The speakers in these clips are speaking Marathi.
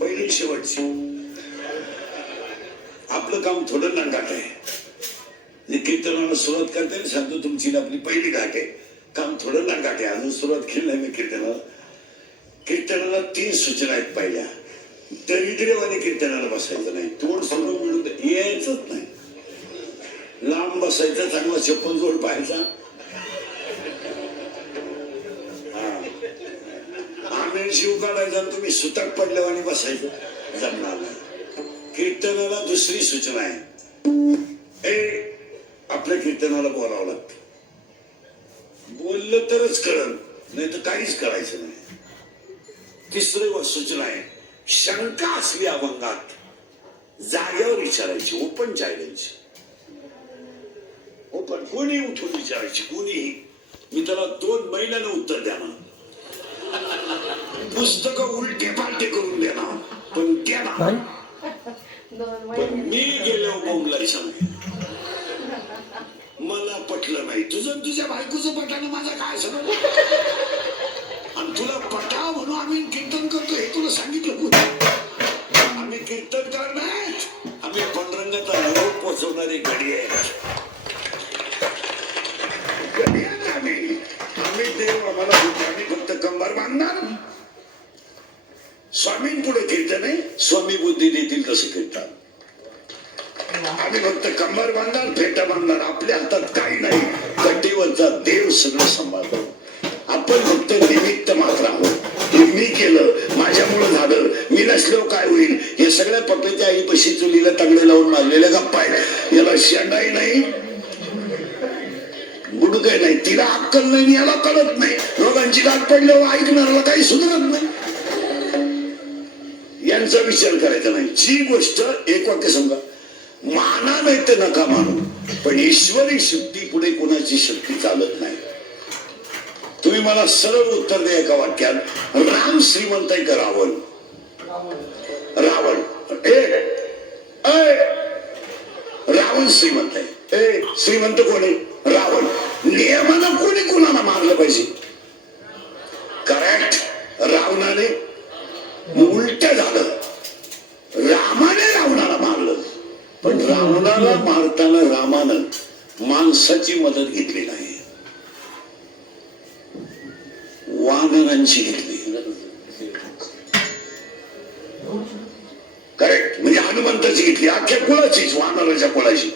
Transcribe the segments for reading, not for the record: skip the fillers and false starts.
पहिली शेवटची. आपलं काम थोडं नांगाट आहे. कीर्तनाला सुरुवात करते सांगतो तुमची आपली पहिली घाट आहे. काम थोडं नांगाट आहे. अजून सुरुवात केली नाही मी कीर्तनाला. कीर्तनाला 3 सूचना आहेत पहिल्या. दरिद्रवाने कीर्तनाला बसायचं नाही. तोंड समोर मिळून यायचंच नाही. लांब बसायचं, चांगला चप्पल जोड पाहायचा. आम्ही जीव काढायचा, तुम्ही सुताक पडल्यावानी बसायचं, जमणार नाही. कीर्तनाला दुसरी सूचना आहे. आपल्या कीर्तनाला बोलावं लागतं. बोललं तरच कळलं, नाही तर काहीच करायचं नाही. तिसरी सूचना आहे, शंका असली अभंगात जाग्यावर विचारायची. Open challenge. ओपन कोणी उठून विचारायची. कोणीही. मी त्याला 2 महिन्यानं उत्तर देणार. पुस्तक उलटे पालटे करून देणार, पण देणार. पण मी गेलो बोंबलायचं नाही. मला पटलं नाही. तुझं तुझ्या बायकोचं पटानं माझा काय सगळं. आणि तुला पटाव म्हणून आम्ही कीर्तन करतो हे तुला सांगितलं कुठे. आम्ही कीर्तनकार नाही, आम्ही पांडुरंगाचा निरोप पोचवणारी घडी आहेत. आम्ही देव आम्हाला आम्ही फक्त कंबर बांधणार. स्वामींपुढे कीर्तन आहे. स्वामी बुद्धी देतील तसे कीर्तन. आम्ही फक्त कंबर बांधणार, फेटा बांधणार. आपल्या हातात काही नाही. कटीवरचा देव सगळं सांभाळतो. आपण फक्त निमित्त मात्र आहोत. मी केलं, माझ्यामुळे झालं, मी नसलो काय होईल. हे सगळ्या पप्प्याच्या आई पशी चुलीला तंगडे लावून मारलेल्या गप्पा आहे. याला शेंडाई नाही, बुडकं नाही. तिला अक्कल नाही, याला कळत नाही. रोगांची गाठ पडल्यावर ऐकणाऱ्याला काही सुधारत नाही. यांचा विचार करायचा नाही. जी गोष्ट एक वाक्य समजा, माना नाही तर नका मानू, पण ईश्वरी शक्ती पुढे कोणाची शक्ती चालत नाही. तुम्ही मला सरळ उत्तर द्या एका वाक्यात. राम श्रीमंत आहे का रावण? रावण. रावण श्रीमंत आहे. श्रीमंत कोण आहे? रावण. नियमानं कोणी कोणाला मारलं पाहिजे? करेक्ट. रावणाने. उलट झालं. रामाने रावणाला मारलं, पण रावणाला मारताना रामानं माणसाची मदत घेतली नाही, वानरांची घेतली. करेक्ट. म्हणजे हनुमंताची घेतली, अख्ख्या कुळाचीच, वानराच्या कुळाची.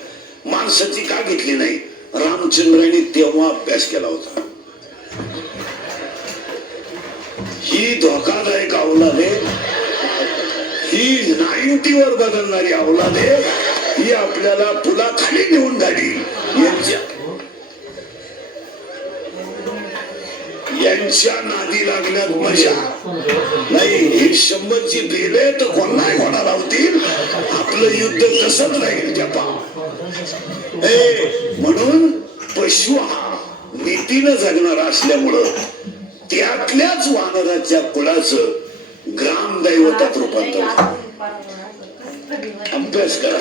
माणसाची का घेतली नाही? रामचंद्राने तेव्हा अभ्यास केला होता. ही धोकादायक अवलाद आहे, ही 90 वर बदलणारी अवलाद आहे. ही आपल्याला पुलाखाली नेऊन घाली. यांच्या नादी लागण्यात मजा नाही. हे 100ची बेले तर कोणाही कोणाला होतील. आपलं युद्ध तसंच राहील जपा. म्हणून पशु हा नीतीनं जगणारा असल्यामुळं त्यातल्याच वानराच्या कुळाचं ग्रामदैवतात रूपांतर. अभ्यास करा.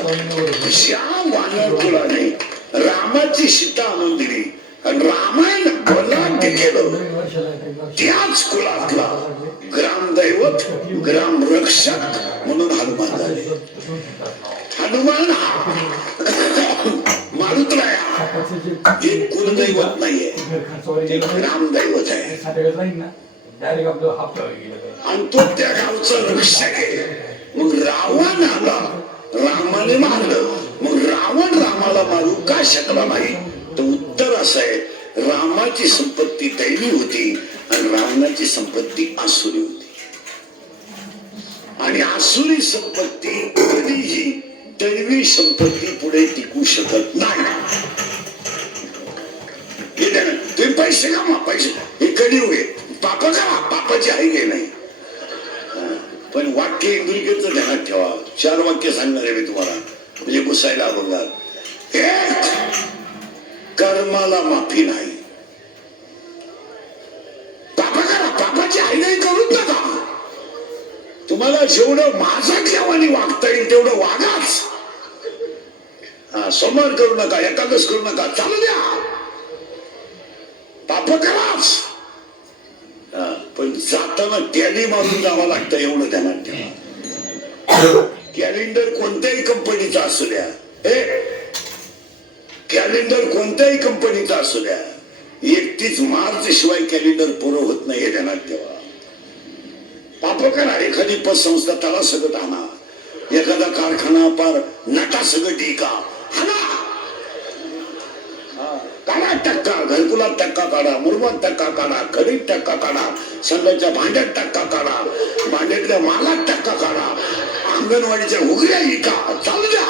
ज्या वानर कुळाने रामाची सीता आणून दिली आणि रामायण बलाढ्य केलं, त्याच कुळातला ग्रामदैवत ग्रामरक्षक म्हणून हनुमान झाले. हनुमान मारुतराया हे कुलदैवत नाहीये, ते ग्रामदैवत आहे. आणि तो त्या गावचा रक्षक आहे. मग रावण आला, रामाने मारलं. मग रावण रामाला मारू का शकला नाही? तर उत्तर असं आहे, रामाची संपत्ती दैवी होती आणि रावणाची संपत्ती आसुरी होती. आणि आसुरी संपत्ती कधीही दैवी संपत्ती पुढे टिकू शकत नाही. तुम्ही पैसे कमा, पैसे हे कलियुग आहे. पाप करा, पापाची आहे गे नाही. पण वाक्य इंद्रिकेचं ध्यानात ठेवा. 4 वाक्य सांगणार आहे मी तुम्हाला, म्हणजे घुसायला बघा. एक, कर्माला माफी नाही. पाप करा, पापाची आहे नाही करूच नका. तुम्हाला जेवढं माझा ठेवानी वागता येईल तेवढं वागाच. सोमवार करू नका, एकादश करू नका, चालू द्या. पाप कराच. पण जाताना टॅली मारून जावं लागतं एवढं ध्यानात ठेवा. कॅलेंडर कोणत्याही कंपनीचा असू द्या, कॅलेंडर कोणत्याही कंपनीचा असू द्या, 31 मार्च शिवाय कॅलेंडर पुरं होत नाही हे ध्यानात ठेवा. पाप करा, एखादी पतसंस्था त्याला सगळं आणा, एखादा कारखाना पार नटा सगळं ढिका हाना, काढा टक्का, घरकुलात टक्का काढा, मुरमात टक्का काढा, खडीत टक्का काढा, संघाच्या भांड्यात टक्का काढा, भांड्यातल्या मालात टक्का काढा, अंगणवाडीच्या उघड्या इका चालू द्या.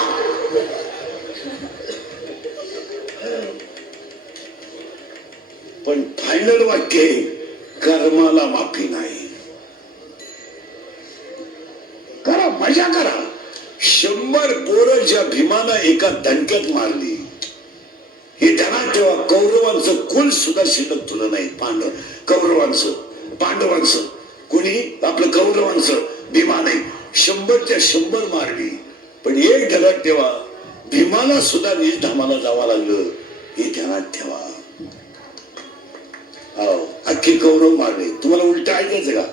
पण फायनल वाक्य कर्माला माफी नाही. करा, मजा करा. 100 पोरं ज्या भीमानं एका दणक्यात मारली हे ध्यानात ठेवा. कौरवांचं कुल सुद्धा शिल्लक तुला नाही. कौरवांचं, पांडवांचं, कुणी आपलं कौरवांचं भीमा नाही. 100च्या 100 मारली. पण एक ध्यानात ठेवा, भीमाला सुद्धा नीच धामाला जावं लागलं हे ध्यानात ठेवा. अख्खे कौरव मारले. तुम्हाला उलट ऐकायचं का?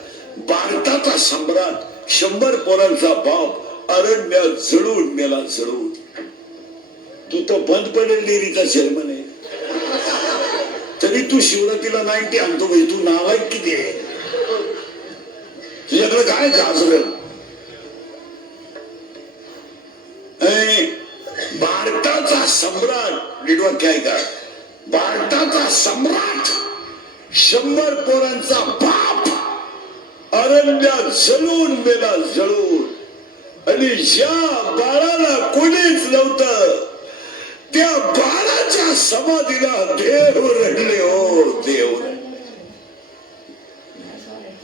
भारताचा सम्राट 100 पोरांचा बाप अरण्यात जळून मेला, जळून. तू तर बंद पडेल डेअरीचा चेअरमन आहे, तरी तू शिवरातीला 90 आणतो. म्हणजे तू नालायक किती आहे? तुझ्याकडे काय गाजर? भारताचा सम्राट, नीट वाक्य आहे का? भारताचा सम्राट 100 पोरांचा बाप अरण्यात जळून मेला, जळून. आणि ज्या बाळाला कोणीच नव्हतं त्या बाळाच्या समाधीला देव रडले. हो देव.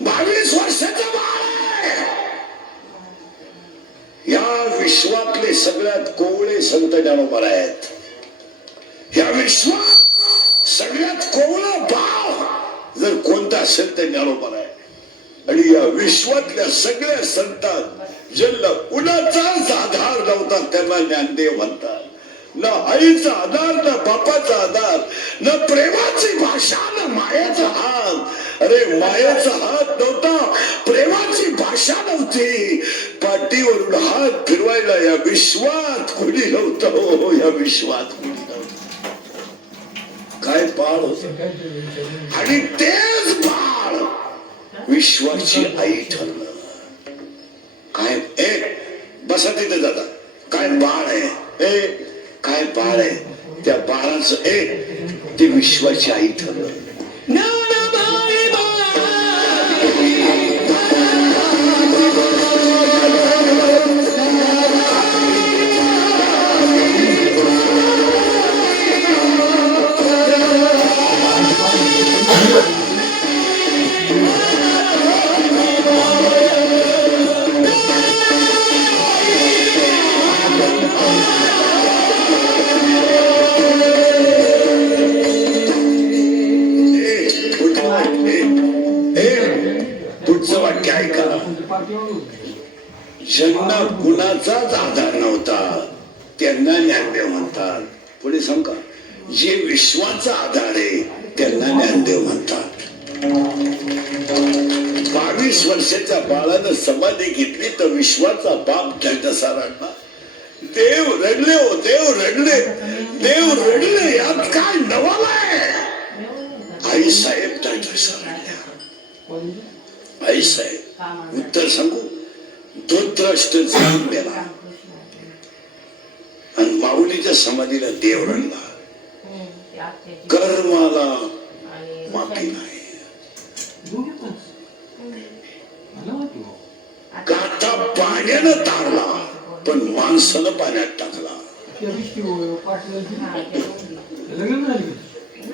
22 वर्षाचा बाळ. या विश्वातले सगळ्यात कोवळे संत ज्ञानोबा आहेत. या विश्वात सगळ्यात कोवळा भाव जर कोणता असेल तर ज्ञानोबा आहे. आणि या विश्वातल्या सगळ्या संतात ज्यांना कुणाचाच आधार नव्हता त्यांना ज्ञानदेव म्हणतात. न आईचा आधार, न बापाचा आधार, न प्रेमाची भाषा, न मायाचा हात. अरे मायाचा हात नव्हता, प्रेमाची भाषा नव्हती. पाठीवरून हात फिरवायला या विश्वात कोणी नव्हतं. हो, या विश्वात कोणी नव्हतं. काय बाळ होत. आणि तेच बाळ विश्वाची आई ठरलं. काय बसा तिथे जाता. काय बाळ आहे, काय बाळ आहे. त्या बाळाचं ते विश्वाची आई ठरलं. ज्यांना कुणाचाच आधार नव्हता त्यांना ज्ञानदेव म्हणतात. पुढे सांगा, जे विश्वाचा आधार आहे त्यांना ज्ञानदेव म्हणतात. 22 वर्षाच्या बाळानं समाधी घेतली तर विश्वाचा बाप जगदसा रडला. देव रडले. हो देव रडले, देव रडले. यात काय नवाल आहे? आई साहेब जगदसा रडल्या. आई साहेब उत्तर सांगू, धृतराष्ट्र जळून मेला आणि माऊलीच्या समाधीला देव रडला. कर्माला माफी नाही. गाथा पाण्यानं तारला पण माणसानं पाण्यात टाकला.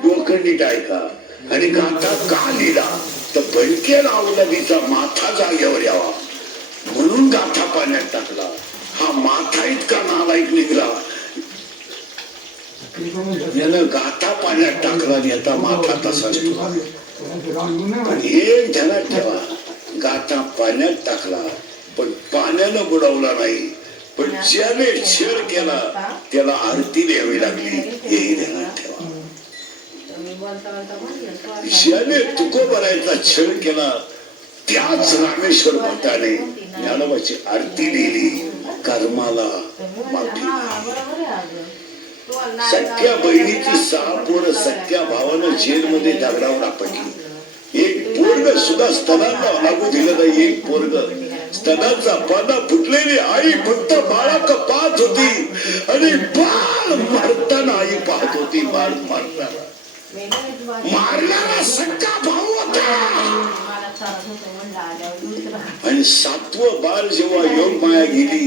डोकं नीट ऐका. आणि गाथा का लिहिला तर बलके अवलंबीचा माथा जागेवर यावा म्हणून गाथा पाण्यात टाकला. हा माथा इतका नालायक निघला, यानं गाथा पाण्यात टाकला आणि आता माथा तसाच. पण एक ध्यानात ठेवा, गाथा पाण्यात टाकला पण पाण्यानं बुडवला नाही. पण ज्याने छळ केला त्याला आरती द्यावी लागली. हेही ध्यानात ठेवा. ज्याने तुकोबरायचा छळ केला त्याच रामेश्वर भट्टाने ज्ञानोबाची आरती लिहिली, कर्माला माफी नाही. सख्या बहिणीची 6 पोरं सख्या भावानं जेलमध्ये दगडावर आपटली. एक पोरग सुद्धा स्तनांना लागू दिलं नाही. एक पोरग स्तनाचा पाना फुटलेली आई फक्त बाळाक पाहत होती आणि बाळ मारताना आई पाहत होती. बाळ मारताना मारणारा सख्खा भाऊ होता. आणि 7वं बाळ जेव्हा योग माया गेली,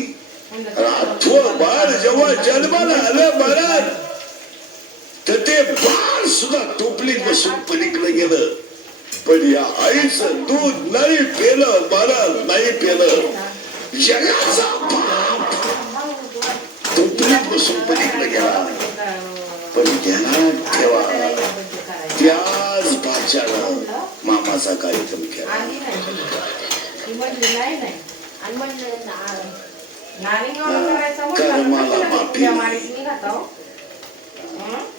8वं बाळ जेव्हा जन्माला आलं बाळात, तर ते बाळ सुद्धा टोपलीत बसून पलीकडे गेलं. पण या आईचं दूध नाही पेलं, बाळा नाही पेलं. जगाचा बाप टोपलीत बसून पलीकडे गेला. पण ध्यानात ठेवा, त्याच भाच्यानं मामाचा कार्यक्रम केला. कर्माला माफी नाही.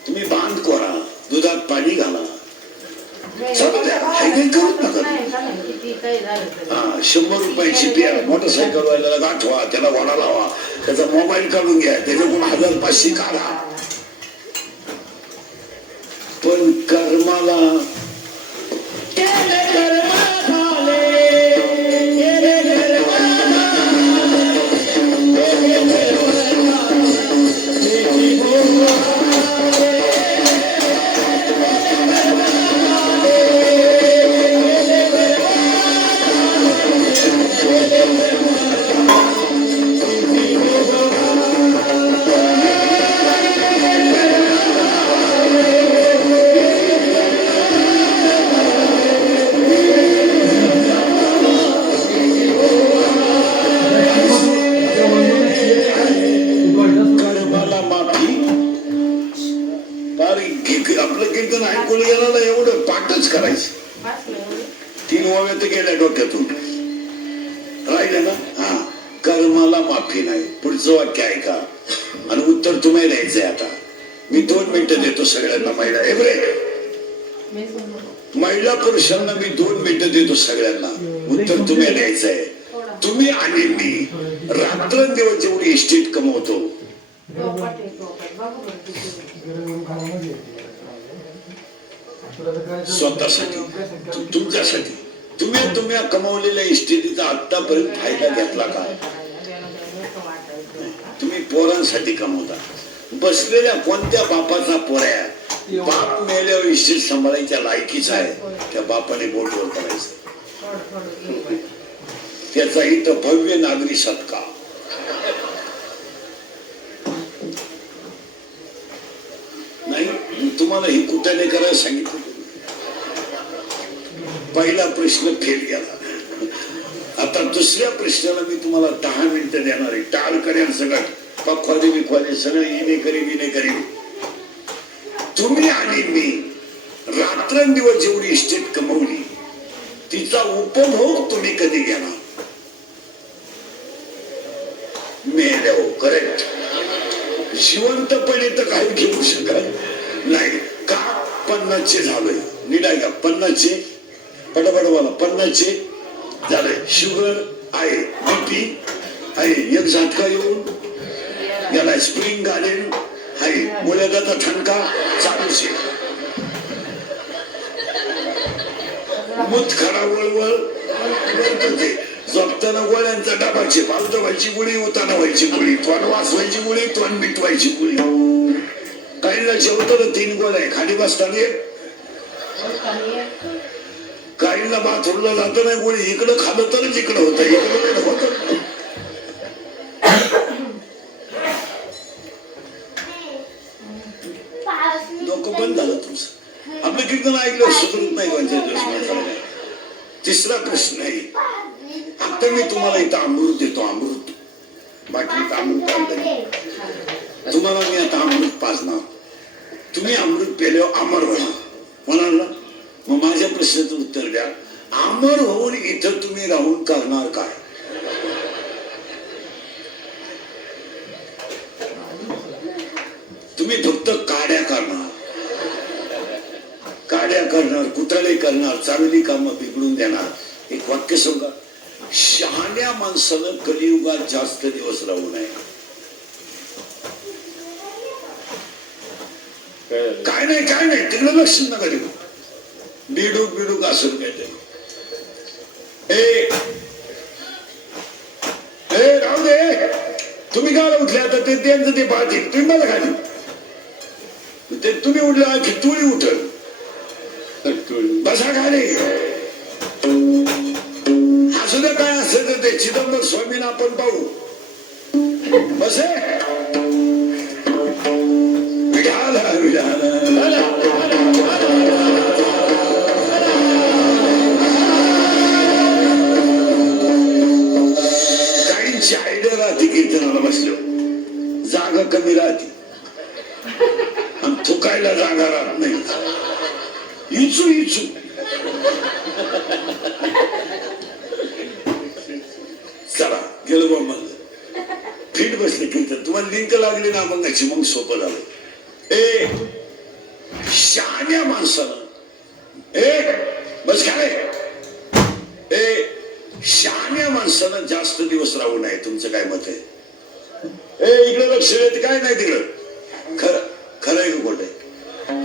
तुम्ही बांध कोरा, दुधात पाणी घाला, 100 रुपयाची पेर मोटरसायकल वाल्याला गाठवा, त्याला वाडा लावा, त्याचा मोबाईल काढून घ्या, त्याच्याकडून 1500 काढा. पण कर्माला आपलं कीर्तन ऐकून गेला एवढं पाठच करायचं. 3 ओव्या तर गेल्या डोक्यातून, राहिलं ना. हा, कर्माला माफी नाही. पुढचं वाक्य ऐका आणि उत्तर तुम्ही द्यायचंय. आता मी 2 मिनिटं देतो सगळ्यांना. महिला पुरुषांना मी 2 मिनिटं देतो सगळ्यांना. उत्तर तुम्ही द्यायचंय. तुम्ही आणि मी रात्रंदिवस जेवढी इस्टेट कमवतो, स्वतःसाठी, तुमच्यासाठी, तुम्ही कमवलेल्या इस्टेटीचा आतापर्यंत फायदा घेतला का? तुम्ही पोरांसाठी कमवता. बसलेल्या कोणत्या बापाचा पोऱ्या बाप मेल्यावर इस्टेट सांभाळायच्या लायकीचा आहे, त्या बापाने बोटवर करायचं. त्याचा इथं भव्य नागरी सत्कार. नाही, तुम्हाला ही कुठे करायला सांगितलं. पहिला प्रश्न फेल गेला. आता दुसऱ्या प्रश्नाला मी तुम्हाला 10 मिनिटं देणार आहे. टाळ करेल सगळं, पखवादे बिखवादे सगळं इने करी. तुम्ही आणि मी रात्रंदिवस जेवढी इस्टेट कमवली, तिचा उपभोग तुम्ही कधी घेणार? मेल्यावर. करेक्ट. जिवंतपणे तर काही घेऊ शकत नाही. का? 50 झालोय. निडा घ्या. 50 पटापटवाला 50 झालंय. शुगर आहे, बीपी आहे, एक झटका येऊन याला स्प्रिंग गार्डन आहे, मुळ्याचा ठणका चालूच आहे. मुतखडा वळवळ झोपताना गोळ्यांचा डबाची, पालत व्हायची गोळी, उताना व्हायची गोळी, तोंड वाचवायची गोळी, तोंड मिटवायची गोळी. काहीला जेवताना 3 गोळ्या आहे, खाली बसताना एक. काहीला बाथरूमला जात नाही गोळी, इकडं खाल्लं तरच इकडं होतं, इकडं होत. डोकं बंद झालं तुमचं. आपलं कीर्तन ऐकलं सुधरत नाही. तिसरा प्रश्न आहे. आता मी तुम्हाला इथं अमृत देतो. अमृत बाटलीत अमृत आणलं. तुम्हाला मी आता अमृत पाजणार. तुम्ही अमृत पेल्यावर अमर होणार. म्हणाल ना? मग माझ्या प्रश्नाचं उत्तर द्या. अमर होऊन इथं तुम्ही राहून करणार काय? तुम्ही फक्त काड्या करणार. करणार, कुत्राळे करणार, चांगली कामं बिघडून देणार. एक वाक्य सांगा, शहाण्या माणसानं कलियुगात जास्त दिवस राहू नये. काय नाही काय नाही, तिकडे लक्ष नका देऊ. बिडूक बिडूक असेल काहीतरी. राहू दे, तुम्ही काय उठले आता, ते त्यांचं ते पाहतील, तुम्ही मला खाली. ते तुम्ही उठला की तुळी उठल. बसा खाली. हा सुद्धा काय असं तर ते चिदंबर स्वामींना आपण पाहू. बसे विढाला विढाला. काहींची आयडिया राहते कीर्तनाला बसलो, जागा कमी राहते आणि थुकायला जागा राहत नाही. इचू इचू. चला गेलो बा. मग फिट बसले कीर्तन. तुम्हाला लिंक लागली ना अभंगाची, मग सोपं झालं. शहाण्या माणसानं बस काय, शहाण्या माणसानं जास्त दिवस राहू नये. तुमचं काय मत आहे? इकडे लक्ष देत काय नाही तिकडं. खरं आहे का खोट आहे?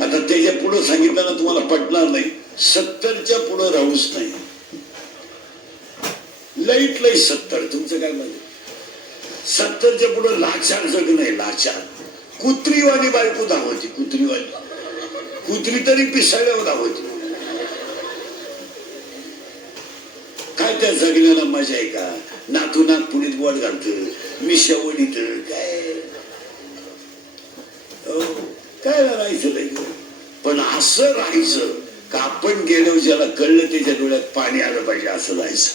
आता त्याच्या पुढं सांगितलं ना तुम्हाला पटणार नाही. 70च्या पुढं राहूच नाही. लईट लई 70. तुमचं काय म्हणजे? 70च्या पुढं लाचार जग नाही. लाचार कुत्रीवाली बायको धावती. कुत्रीवाली कुत्री तरी पिसाळ्यावर धावती. काय त्या जगण्याला मजा आहे का? नातू नाक पुढीत गोड घालत, मिशा वडीत काय काय राहायचं नाही. पण असं राहायचं का आपण गेलो, ज्याला कळलं त्याच्या डोळ्यात पाणी आलं पाहिजे असं राहायचं.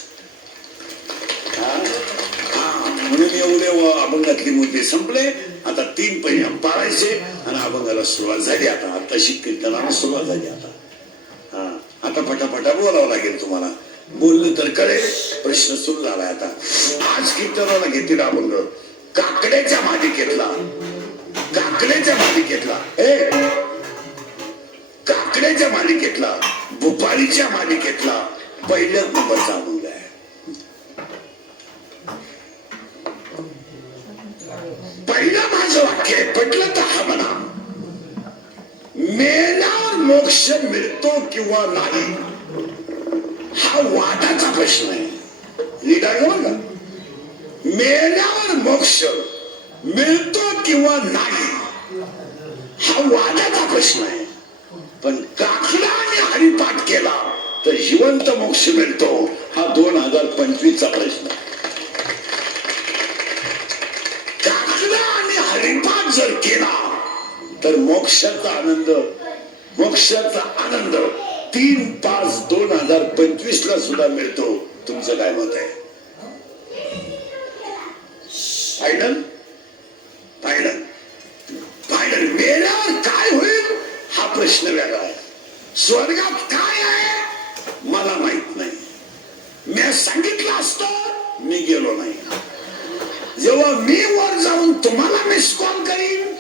म्हणून एवढे अभंगातले मुद्दे संपले. आता 3 परिणाम पाळायचे आणि अभंगाला सुरुवात झाली. आता कीर्तनाला सुरुवात झाली. आता फटाफटा बोलावं लागेल तुम्हाला. बोललं तर कळेल. प्रश्न सुरू झालाय आता. आज कीर्तनाला घेतील अभंग काकड्याच्या मालिकेतला. काकड्याच्या मालिकेतला काकड्याच्या मालिकेतला भोपाळीच्या मालिकेतला पहिल्याच नंबरचा अभंग आहे. पहिलं माझं वाक्य आहे, पटलं तर हा म्हणा. मेल्यावर मोक्ष मिळतो किंवा नाही हा वादाचा प्रश्न आहे. नीट आहे बघा. मेल्यावर मोक्ष मिळतो किंवा नाही हा वादाचा प्रश्न आहे. पण काकडा आणि हरिपाठ केला तर जिवंत मोक्ष मिळतो हा 2025चा प्रश्न. काकडा आणि हरिपाठ जर केला तर मोक्षाचा आनंद 3/5/2025 ला सुद्धा मिळतो. तुमचं काय मत आहे? Final final final. मेल्यावर काय होईल हा प्रश्न वेगळा आहे. स्वर्गात काय आहे मला माहित नाही. मी सांगितलं असतं, मी गेलो नाही. जेव्हा मी वर जाऊन तुम्हाला मिस कॉल करीन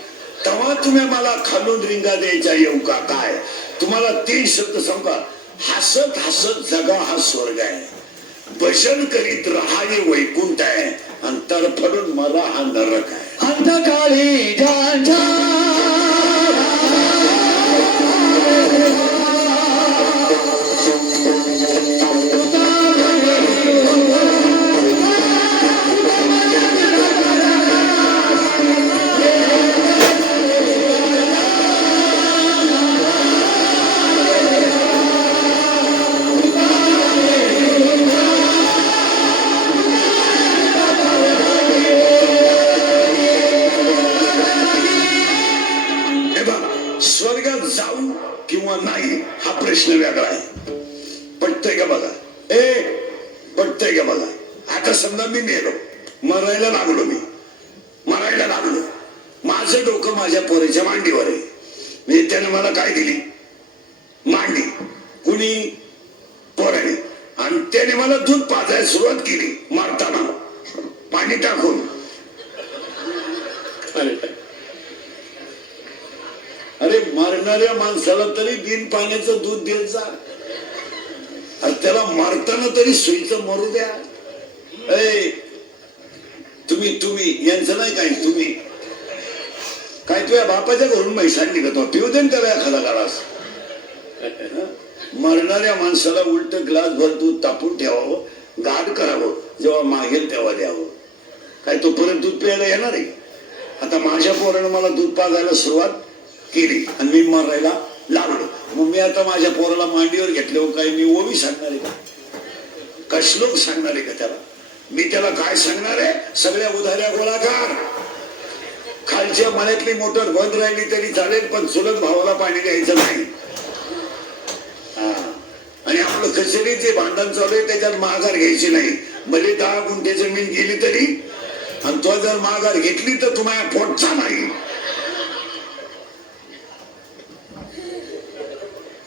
तेव्हा तुम्ही मला खालून रिंगा द्यायच्या येऊ का काय? तुम्हाला 3 शब्द सांगा. हसत हसत जगा हा स्वर्ग आहे. भजन करीत राहा हे वैकुंठ आहे. आणि तडफडून मरा हा नरक आहे. अंधकाळी नाही हा प्रश्न वेगळा आहे. पटतंय का बघा? पटतंय का बघा? आता समजा मी मेलो, मरायला लागलो. माझं डोकं माझ्या पोरीच्या मांडीवर आहे. म्हणजे त्याने मला काय दिली? मांडी. कुणी? पोराने. आणि त्याने मला दूध पाजायला सुरुवात केली मारताना पाणी टाकून. अरे मारणाऱ्या माणसाला तरी बिन पाण्याचं दूध द्यायचा, आणि त्याला मारताना तरी सुईचं मरू द्या. तुम्ही यांचं नाही काय, तुम्ही काय तुझ्या बापाच्या घरून म्हैसाण निघतो, पिऊ दे त्याला एखादा गालास. मरणाऱ्या माणसाला उलट ग्लास भर दूध तापून ठेवावं, गाढ करावं, जेव्हा मागेल तेव्हा द्यावं. काय तो परत दूध प्यायला येणार आहे? आता माझ्या पोरानं मला दूध पाजायला सुरुवात केली आणि मी मरायला लागलो. मग मी आता माझ्या पोराला मांडीवर घेतल्यावर काही मी ओवी सांगणार आहे का? का श्लोक सांगणार आहे का त्याला? मी त्याला काय सांगणार आहे? सगळ्या उधाऱ्या गोळाकार, खालच्या मळ्यातली मोटर बंद राहिली तरी चालेल, पण चुलत भावाला पाणी द्यायचं नाही. आणि आपलं कचेरीचे भांडण चालू आहे त्याच्यात माघार घ्यायची नाही. भले 10 गुंठे जमीन गेली तरी, आणि तो जर माघार घेतली तर तुम्हाला पोटचा नाही.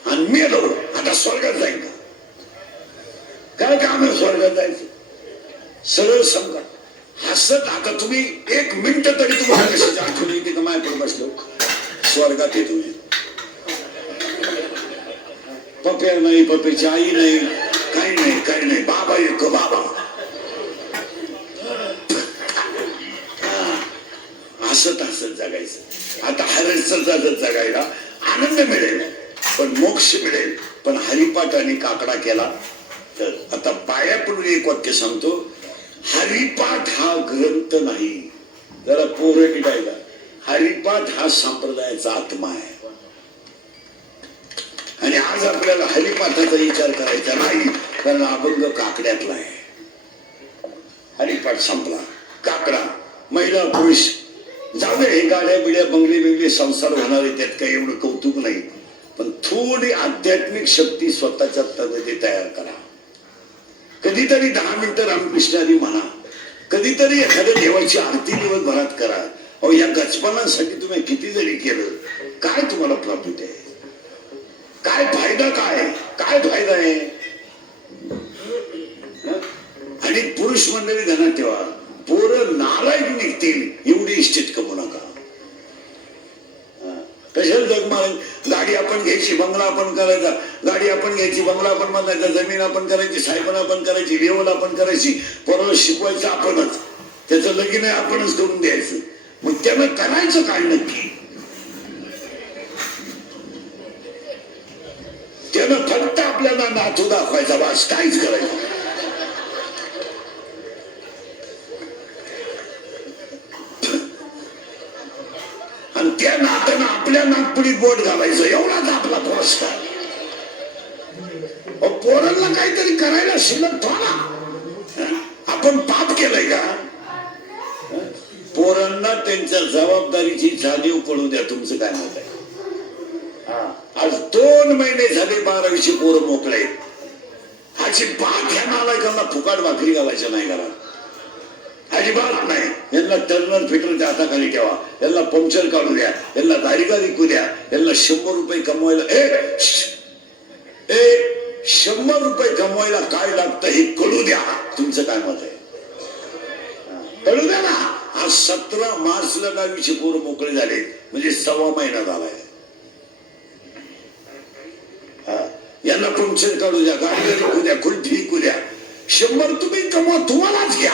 आणि मेलो आता स्वर्गात जाईल का? काय काम आहे स्वर्गात जायचं? सरळ समजा हसत. आता तुम्ही 1 मिनिट तरी तुम्हाला कशाची आठवण येते का? माय पण बसलो स्वर्गात आहे तुम्ही. पप्या नाही, पप्याची आई नाही, काही नाही, काही नाही. बाबा एक बाबा. हसत हसत जगायचं. आता हरसत जगायला आनंद मिळेल, पण मोक्ष मिळेल. पण हरिपाठ आणि काकडा केला तर. आता पाया पडून एक वाक्य सांगतो. हरिपाठ हा ग्रंथ नाही, जरा पोरं निघायला. हरिपाठ हा संप्रदायाचा आत्मा आहे. आणि आज आपल्याला हरिपाठाचा विचार करायचा नाही, कारण अभंग काकड्यातला आहे. हरिपाठ संपला, काकडा. महिला पुरुष जाऊ दे, हे गाड्या बिड्या बंगले बिंगले संसार होणार आहे, त्यात काही एवढं कौतुक नाही. पण थोडी आध्यात्मिक शक्ती स्वतःच्या मध्ये तयार करा. कधीतरी 10 मिनिटं रामकृष्णादी म्हणा, कधीतरी एखाद्या देवाची आरती दिवसभरात करा. अहो, या गचपणासाठी तुम्ही किती जरी केलं, काय तुम्हाला प्रॉफिट आहे? काय फायदा? काय फायदा आहे? आणि पुरुष मंडळी ध्यानात ठेवा, पोरं नालायक निघतील एवढी इस्टेट कमवू नका. कशाला जगमाल? गाडी आपण घ्यायची, बंगला आपण करायचा. गाडी आपण घ्यायची, बंगला आपण बांधायचा, जमीन आपण करायची, सायपण आपण करायची, लेवल आपण करायची, पोराला शिकवायचं आपणच, त्याचं लगीन आहे आपणच करून द्यायचं. मग त्यानं करायचं काय नक्की? त्यानं फक्त आपल्याला नातू दाखवायचा, बस, काहीच करायचं. आणि त्या नात्यानं आपल्या नागपुडीत बोट घालायचं, एवढाच आपला पुरस्कार. पोरांना काहीतरी करायला शिल्लक थोडा. आपण पाप केलंय का? पोरांना त्यांच्या जबाबदारीची जाणीव पडू द्या. तुमचं काय मत आहे? आज 2 महिने झाले 12वीचे पोरं मोकळे. अजिबात ह्या नालायकांना फुकाट भाकरी घालायच्या नाही घरात, अजिबात नाही. यांना टर्नर फिटरच्या हाताखाली ठेवा, यांना पंक्चर काढू द्या, यांना दारिका विकू द्या, यांना 100 रुपये कमवायला 100 रुपये कमवायला काय लागतं हे कळू द्या. तुमचं काय मत आहे? कळू द्या ना. आज 17 मार्चला 12वीचे पोरं मोकळे झाले, म्हणजे 1.25 महिना झालाय. यांना पंक्चर काढू द्या, गाडीला विकू द्या, खुलठी विकू द्या. 100 तुम्ही कमवा, तुम्हालाच घ्या,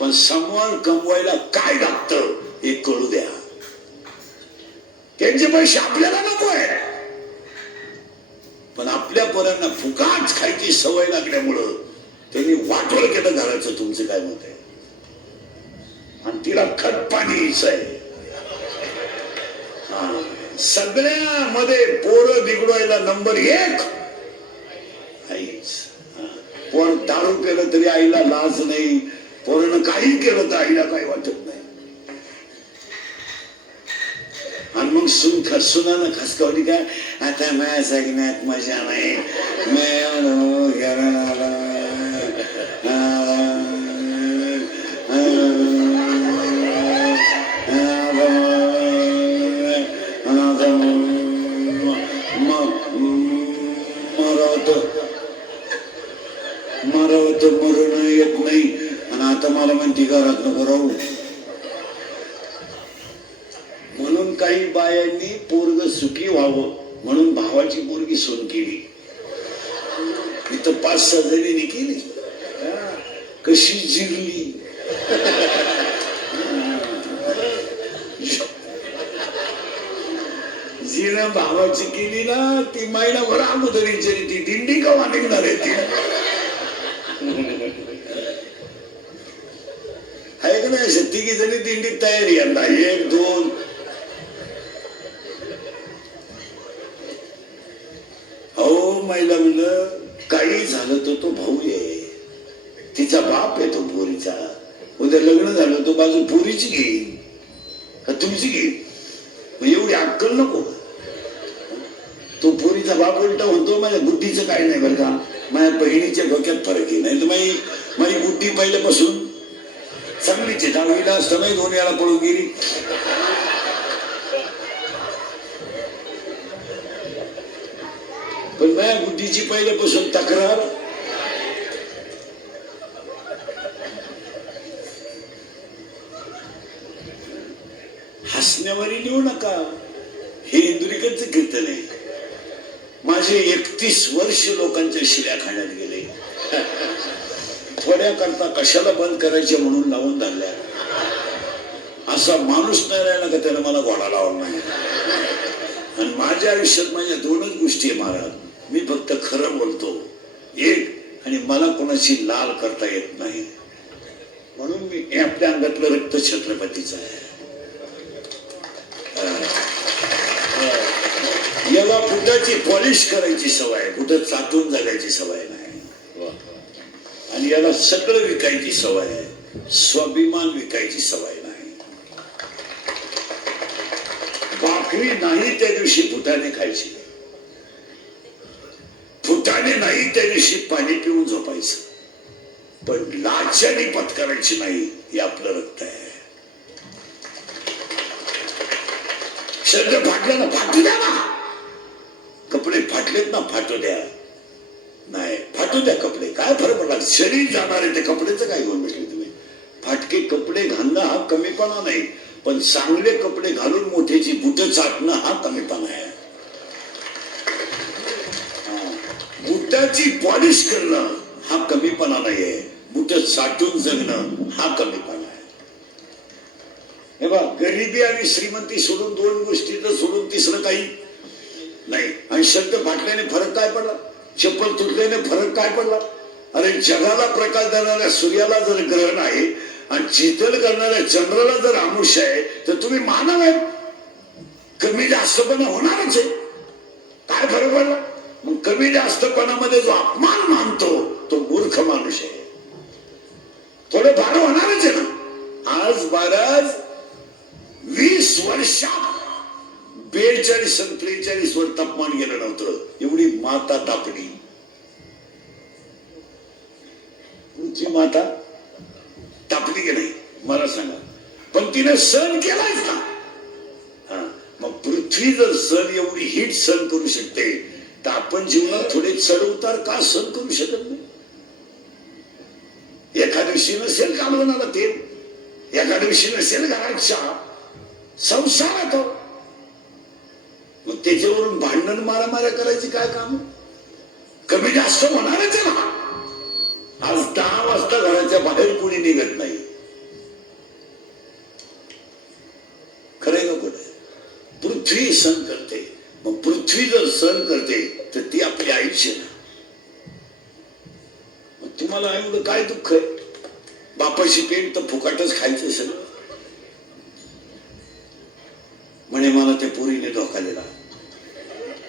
पण समोर कमवायला काय लागतं हे कळू द्या. त्यांचे पैसे आपल्याला नको आहे, पण आपल्या पोरांना फुकाट खायची सवय लागल्यामुळं त्यांनी वाटोळ केलं घराचं. तुमचं काय मत आहे? आणि तिला खत पाणीच आहे. सगळ्यामध्ये पोरं बिघडवायला नंबर 1 आईच. पोर दारू केलं तरी आईला लाज नाही, पोरानं काही केलं तर आईला काही वाटत नाही. आणि मग सुनानं खसकावली काय, आता माझ्या जगण्यात मजा नाही, मरावत मरण येत नाही. आणि आता मला म्हणती घरात नको राहू, म्हणून काही बायांनी पोरग सुखी व्हावं म्हणून भावाची पोरगी सून केली. इथं 5-6 जणींनी केली. कशी जिरली. जिनं भावाची केली ना ती महिनाभर अगोदरीची ती दिंडी कवा निघणार आहे ती आहे का नाही. तिघी जणी दिंडीत तयारी यंदा 1-2. हो महिला म्हणलं काही झालं तर तो भाऊ आहे, तिचा बाप आहे तो पोरीचा. उद्या लग्न झालं तो बाजू पोरीची घेईन का तुमची घेईन. एवढी अक्कल नको. तो पोरीचा बाप उलटा म्हणतो माझ्या बुद्धीचं काय नाही बरं का, माझ्या बहिणीच्या डोक्यात फरक आहे. नाही तर माझी बुद्धी पहिल्यापासून चांगलीच आहे. 10वीला असताना 2 वेळा पळून गेली. पण माझ्या बुद्धीची पहिल्यापासून तक्रार. हसण्यावरी नेऊ नका. हे इंदुरीकरचं कीर्तन आहे. माझे 31 वर्ष लोकांच्या शिव्या खाण्यात गेले. थोड्या करता कशाला बंद करायचे म्हणून लावून धरल्या. असा माणूस नाही राहिला का त्याला मला घोडा लावला नाही. आणि माझ्या आयुष्यात माझ्या 2च गोष्टी आहे महाराज. मी फक्त खरं बोलतो एक, आणि मला कोणाची लाल करता येत नाही. म्हणून मी आपल्या अंगातलं रक्त छत्रपतीचं आहे. याला कुठाची पॉलिश करायची सवय, कुठं चाटून जगायची सवय नाही. आणि याला सगळं विकायची सवय आहे, स्वाभिमान विकायची सवय नाही. भाकरी नाही त्या दिवशी फुटाने खायची, फुटाने नाही त्या दिवशी पाणी पिऊन झोपायचं. पण लाचारी पत्करायची नाही. हे आपलं रक्त आहे. शर्ट फाटले ना फाटू द्या ना. कपडे फाटलेत ना फाटू द्या. नाही फाटू द्या कपडे, काय फरक पडला. शरीर जाणार आहे ते कपड्याचं काय घेऊन बसले तुम्ही. फाटके कपडे घालणं हा कमीपणा नाही, पण चांगले कपडे घालून मोठ्याची बुट चाटणं हा कमीपणा आहे. बुटाची पॉलिश करणं हा कमीपणा नाहीये, बुट चाटून जगणं हा कमीपणा आहे. हे बघ, गरिबी आणि श्रीमंती सोडून 2 गोष्टी तर सोडून तिसरं काही नाही. आणि शर्ट फाटल्याने फरक काय पडला, चप्पल तुटल्याने फरक काय पडला. अरे जगाला प्रकाश देणाऱ्या सूर्याला जर ग्रहण आहे आणि शीतल करणाऱ्या चंद्राला जर आमुष आहे तर तुम्ही मानव आहे, कमी जास्तपणा होणारच आहे. काय फरक पडला. मग कमी जास्तपणामध्ये जो अपमान मानतो तो मूर्ख माणूस आहे. थोडं फार होणारच आहे ना. आज महाराज 20 वर्षात 42 आणि 43 वर तापमान गेलं नव्हतं. एवढी माता तापली. तुमची माता तापली की नाही मला सांगा. पण तिने सण केलाच ना. मग पृथ्वी जर सण एवढी हीट सण करू शकते तर आपण जीवनात थोडे चढ उतार का सण करू शकत नाही. एका दिवशी नसेल कामधनाला तेल, एका दिवशी नसेल घरात चहा, संसारात हो. मग त्याच्यावरून भांडण मारामाऱ्या करायची काय काम. कमी जास्त होणारच आहे ना. आज 10 वाजता घराच्या बाहेर कोणी निघत नाही. खरंय का कुठे. पृथ्वी सण करते. मग पृथ्वी जर सण करते तर ती आपली आयुष्य ना. मग तुम्हाला एवढं काय दुःख आहे. बापाशी पेन तर फुकाटच खायचं सगळं. म्हणे मला त्या पोरीने धोका दिला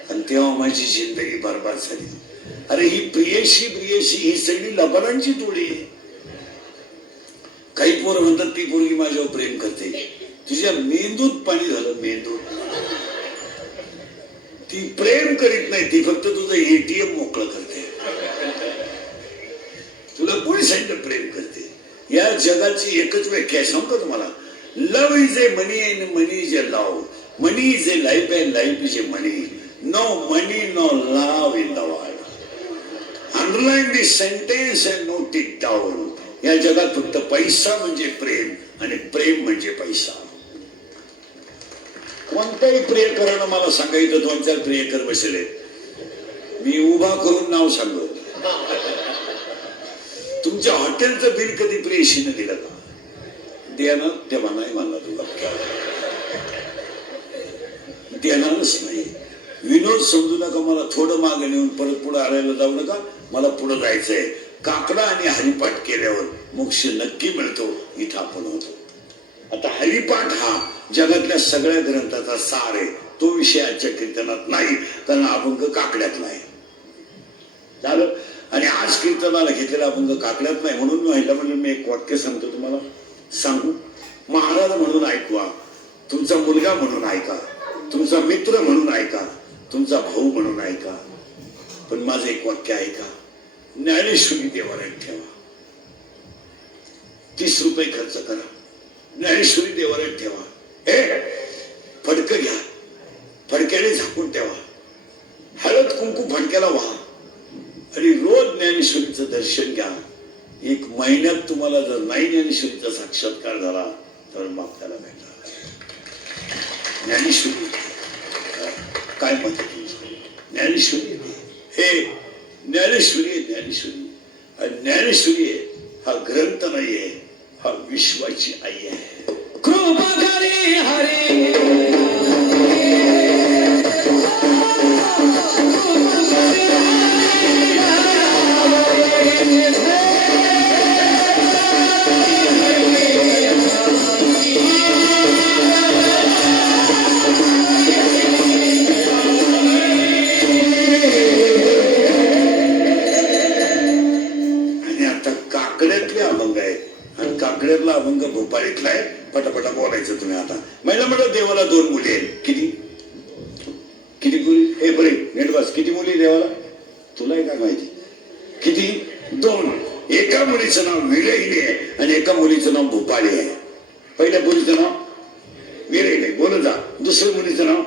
आणि तेव्हा माझी जिंदगी बरबाद झाली. अरे ही प्रियशी ही सगळी लबाडांची टोळी आहे. काही पोरं म्हणतात ती पोरगी माझ्यावर प्रेम करते. तुझ्या मेंदूत पाणी झालं. मेंदूत ती प्रेम करीत नाही, ती फक्त तुझं ATM मोकळं करते. तुला कोणी सांगितलं प्रेम करते. या जगाची एकच व्याख्या सांगू का तुम्हाला. Love is a money and money is a love. Money is a life and life is a money. No money no love in the world. Underline this sentence and note it down. या जगात फक्त पैसा म्हणजे प्रेम आणि प्रेम म्हणजे पैसा. कोणत्याही प्रियकरानं मला सांगायचं 2-4 प्रियकर बसले, मी उभा करून नाव सांगतो. तुमच्या हॉटेलचं बिल कधी प्रेयशीनं दिलं का? देणार तेव्हा नाही म्हणला तुला, देणारच नाही. विनोद समजू नका, मला थोडं मागे नेऊन परत पुढे आणायला जाऊ नका, मला पुढे जायचंय. काकडा आणि हरिपाठ केल्यावर मोक्ष नक्की मिळतो, इथं आपण होतो. आता हरिपाठ हा जगातल्या सगळ्या ग्रंथाचा सार आहे, तो विषय आजच्या कीर्तनात नाही, कारण अभंग काकड्यात नाही झालं. आणि आज कीर्तनाला घेतलेला अभंग काकड्यात नाही, म्हणून मी एक वाक्य सांगतो तुम्हाला. सांगू? महाराज म्हणून ऐकवा, तुमचा मुलगा म्हणून ऐका, तुमचा मित्र म्हणून ऐका, तुमचा भाऊ म्हणून ऐका, पण माझं एक वाक्य ऐका. ज्ञानेश्वरी देवाऱ्यात ठेवा, 30 रुपये खर्च करा, ज्ञानेश्वरी देवाऱ्यात ठेवा. फडकं घ्या, फडक्याने झाकून ठेवा, हळद कुंकू फडक्याला व्हा आणि रोज ज्ञानेश्वरीचं दर्शन घ्या. 1 महिन्यात तुम्हाला जर नाही ज्ञानेश्वरीचा साक्षात्कार झाला तर मग त्याला भेटला. ज्ञानेश्वरी काय म्हणते? ज्ञानेश्वरी हे ज्ञानेश्वरी आहे, ज्ञानेश्वरी. ज्ञानेश्वरी आहे हा ग्रंथ नाहीये, हा विश्वाची आई आहे. कृपा करी हरी काकड्यातला अभंग भोपाळीतला आहे. पटापटा बोलायचं तुम्ही. आता महिला म्हणलं देवाला 2 मुली आहेत. किती किती मुली? हे बरे नेट बस. किती मुली देवाला? तुला काय माहिती किती? 2. एका मुलीचं नाव विरहिणी आहे आणि एका मुलीचं नाव भोपाळी आहे. पहिल्या मुलीचं नाव विरहिणी, बोलत जा. दुसऱ्या मुलीचं नाव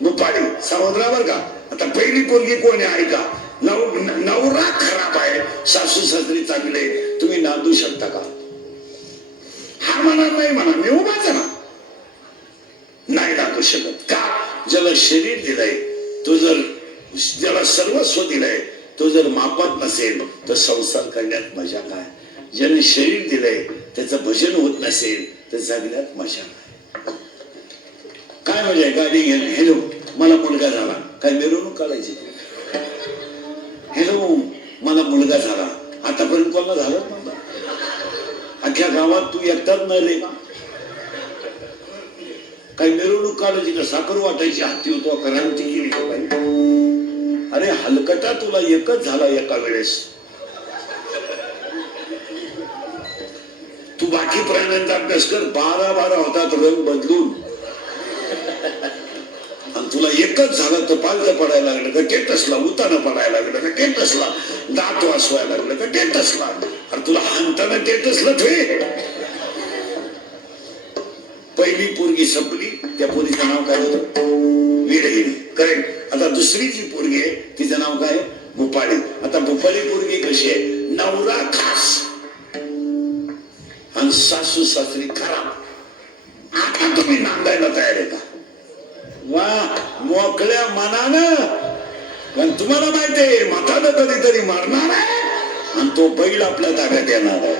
भोपाळी. सावधरावर का? आता पहिली पोरगी कोण आहे ऐका. नवरा खराब आहे, सासू सासरी चांगले, तुम्ही नांदू शकता का? हा म्हणा नाही म्हणा, मी उभाच ना, नाही नांदू शकत का? ज्याला शरीर दिलंय तो जर, ज्याला सर्वस्व दिलंय तो जर मापात नसेल तर संसार करण्यात मजा काय? ज्याने शरीर दिलंय त्याचं भजन होत नसेल तर जगण्यात मजा काय? काय मजा आहे? गाडी घेऊन हॅलो मला मुलगा झाला, काय मिरवणूक काढायची? हॅलो मला मुलगा झाला, आतापर्यंत कोणाला झालं नव्हतं. अख्ख्या गावात तू एकटाच न रे का? काही मिरवणूक काढायची का? साखर वाटायची हाती होतो, क्रांती केली का बाई? अरे हलकटा तुला एकच झाला एका वेळेस. तू बाकी प्राण्यांचा अभ्यास कर, 12 होतात रंग बदलून, आणि तुला एकच झालं तर पालतं पडायला लागलं का टेटसला, उतानं पडायला लागलं का टेटसला, दात वासवायला लागलं का टेटसला. अरे तुला हाणताना टेटसला ठे. पहिली पोरगी संपली, त्या पोरीचं नाव काय होतं? विरहिणी. करेक्ट. आता दुसरी जी पोरगी आहे तिचं नाव काय? भोपाळी. आता भोपाळी पोरगी कशी आहे? नवरा खास आणि सासू सासरी खराब. आता तुम्ही नांदायला तयार आहे का? वा, मोकळ्या मनानं. पण तुम्हाला माहितीये मतानं कधीतरी मारणार आहे आणि तो बैल आपल्या ताब्यात येणार आहे.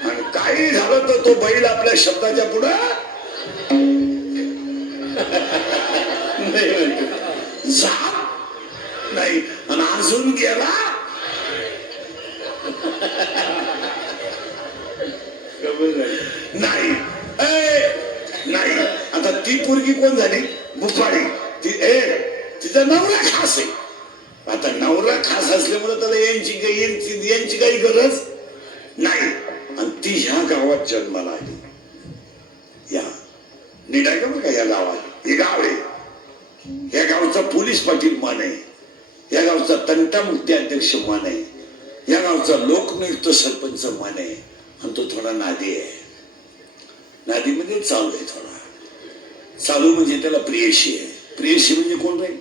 आणि काही झालं तर तो बैल आपल्या शब्दाच्या पुढे जा नाही. आणि अजून गेला नाही नाही. आता ती पोरगी कोण झाली? भोपाळी. तिचा नवरा खास आहे. आता नवरा खास असल्यामुळे त्याला यांची काही गरज नाही. आणि ती ह्या गावात जन्माला आली. या नीट आहे का बरं का? या गावात, हे गाव आहे, या गावचा पोलीस पाटील मान आहे, या गावचा तंटामुक्ती अध्यक्ष मान आहे, या गावचा लोकनियुक्त सरपंच मान आहे. आणि तो थोडा नादी आहे. नादी म्हणजे चालू आहे थोडा. चालू म्हणजे त्याला प्रियशी आहे. प्रियशी म्हणजे कोण रे?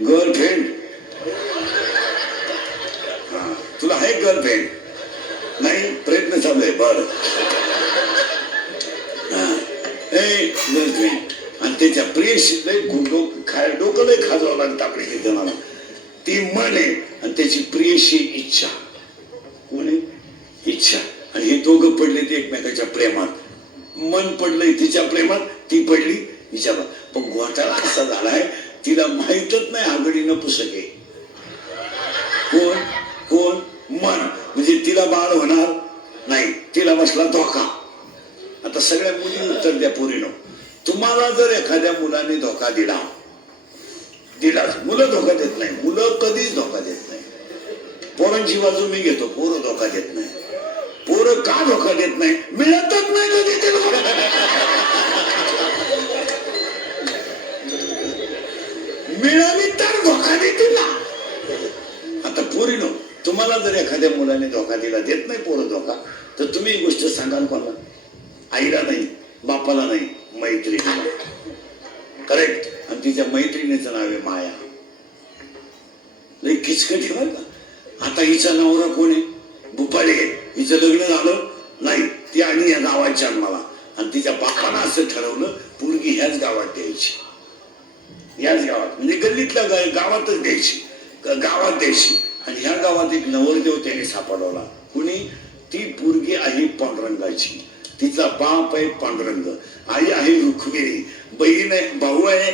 गर्लफ्रेंड. तुला आहे गर्लफ्रेंड? नाही, प्रयत्न चालू आहे. बर आणि त्याच्या प्रियशी लय डोकं लय खाजवावं लागतं आपल्या कीर्तनाला. ती मन आहे आणि त्याची प्रियशी इच्छा. कोण आहे? इच्छा. आणि हे दोघं पडले ते एकमेकाच्या प्रेमात. मन पडलंय तिच्या प्रेमात, ती पडली हिच्या. पण घोटाळा असा झालाय तिला माहीतच नाही आघाडीनं पुस्तक आहे. कोण कोण? मन. म्हणजे तिला बाळ होणार नाही, तिला बसला धोका. आता सगळ्या मुली उत्तर द्या पोरीनो. तुम्हाला जर एखाद्या मुलाने धोका दिला, मुलं धोका देत नाही, मुलं कधीच धोका देत नाही. पोरांची बाजू मी घेतो, पोरं धोका देत नाही. पोरं का धोका देत नाही? मिळतच नाही कधी ते. मिळाली तर धोका देतील ना. आता पोरीनो, तुम्हाला जर एखाद्या मुलाने धोका दिला, देत नाही पोरं धोका, तर तुम्ही ही गोष्ट सांगाल कोणाला? आईला नाही, बापाला नाही, मैत्रिणीला. करेक्ट. आणि तिच्या मैत्रिणीचं नाव आहे माया. लई किचकट आहे का. आता हिचा नवरा कोण आहे? भूपाळी आहे. हिचं लग्न झालं नाही, ती आणि या गावात जन्माला. आणि तिच्या बापानं असं ठरवलं पोरगी ह्याच गावात द्यायची. याच गावात म्हणजे गल्लीतल्या गावातच द्यायची, गावात द्यायची. आणि ह्या गावात एक नवरदेव त्याने सापडवला. कुणी? ती पोरगी आहे पांडुरंगाची. तिचा बाप आहे पांडुरंग, आई आहे रुक्मिणी, बहीण आहे, भाऊ आहे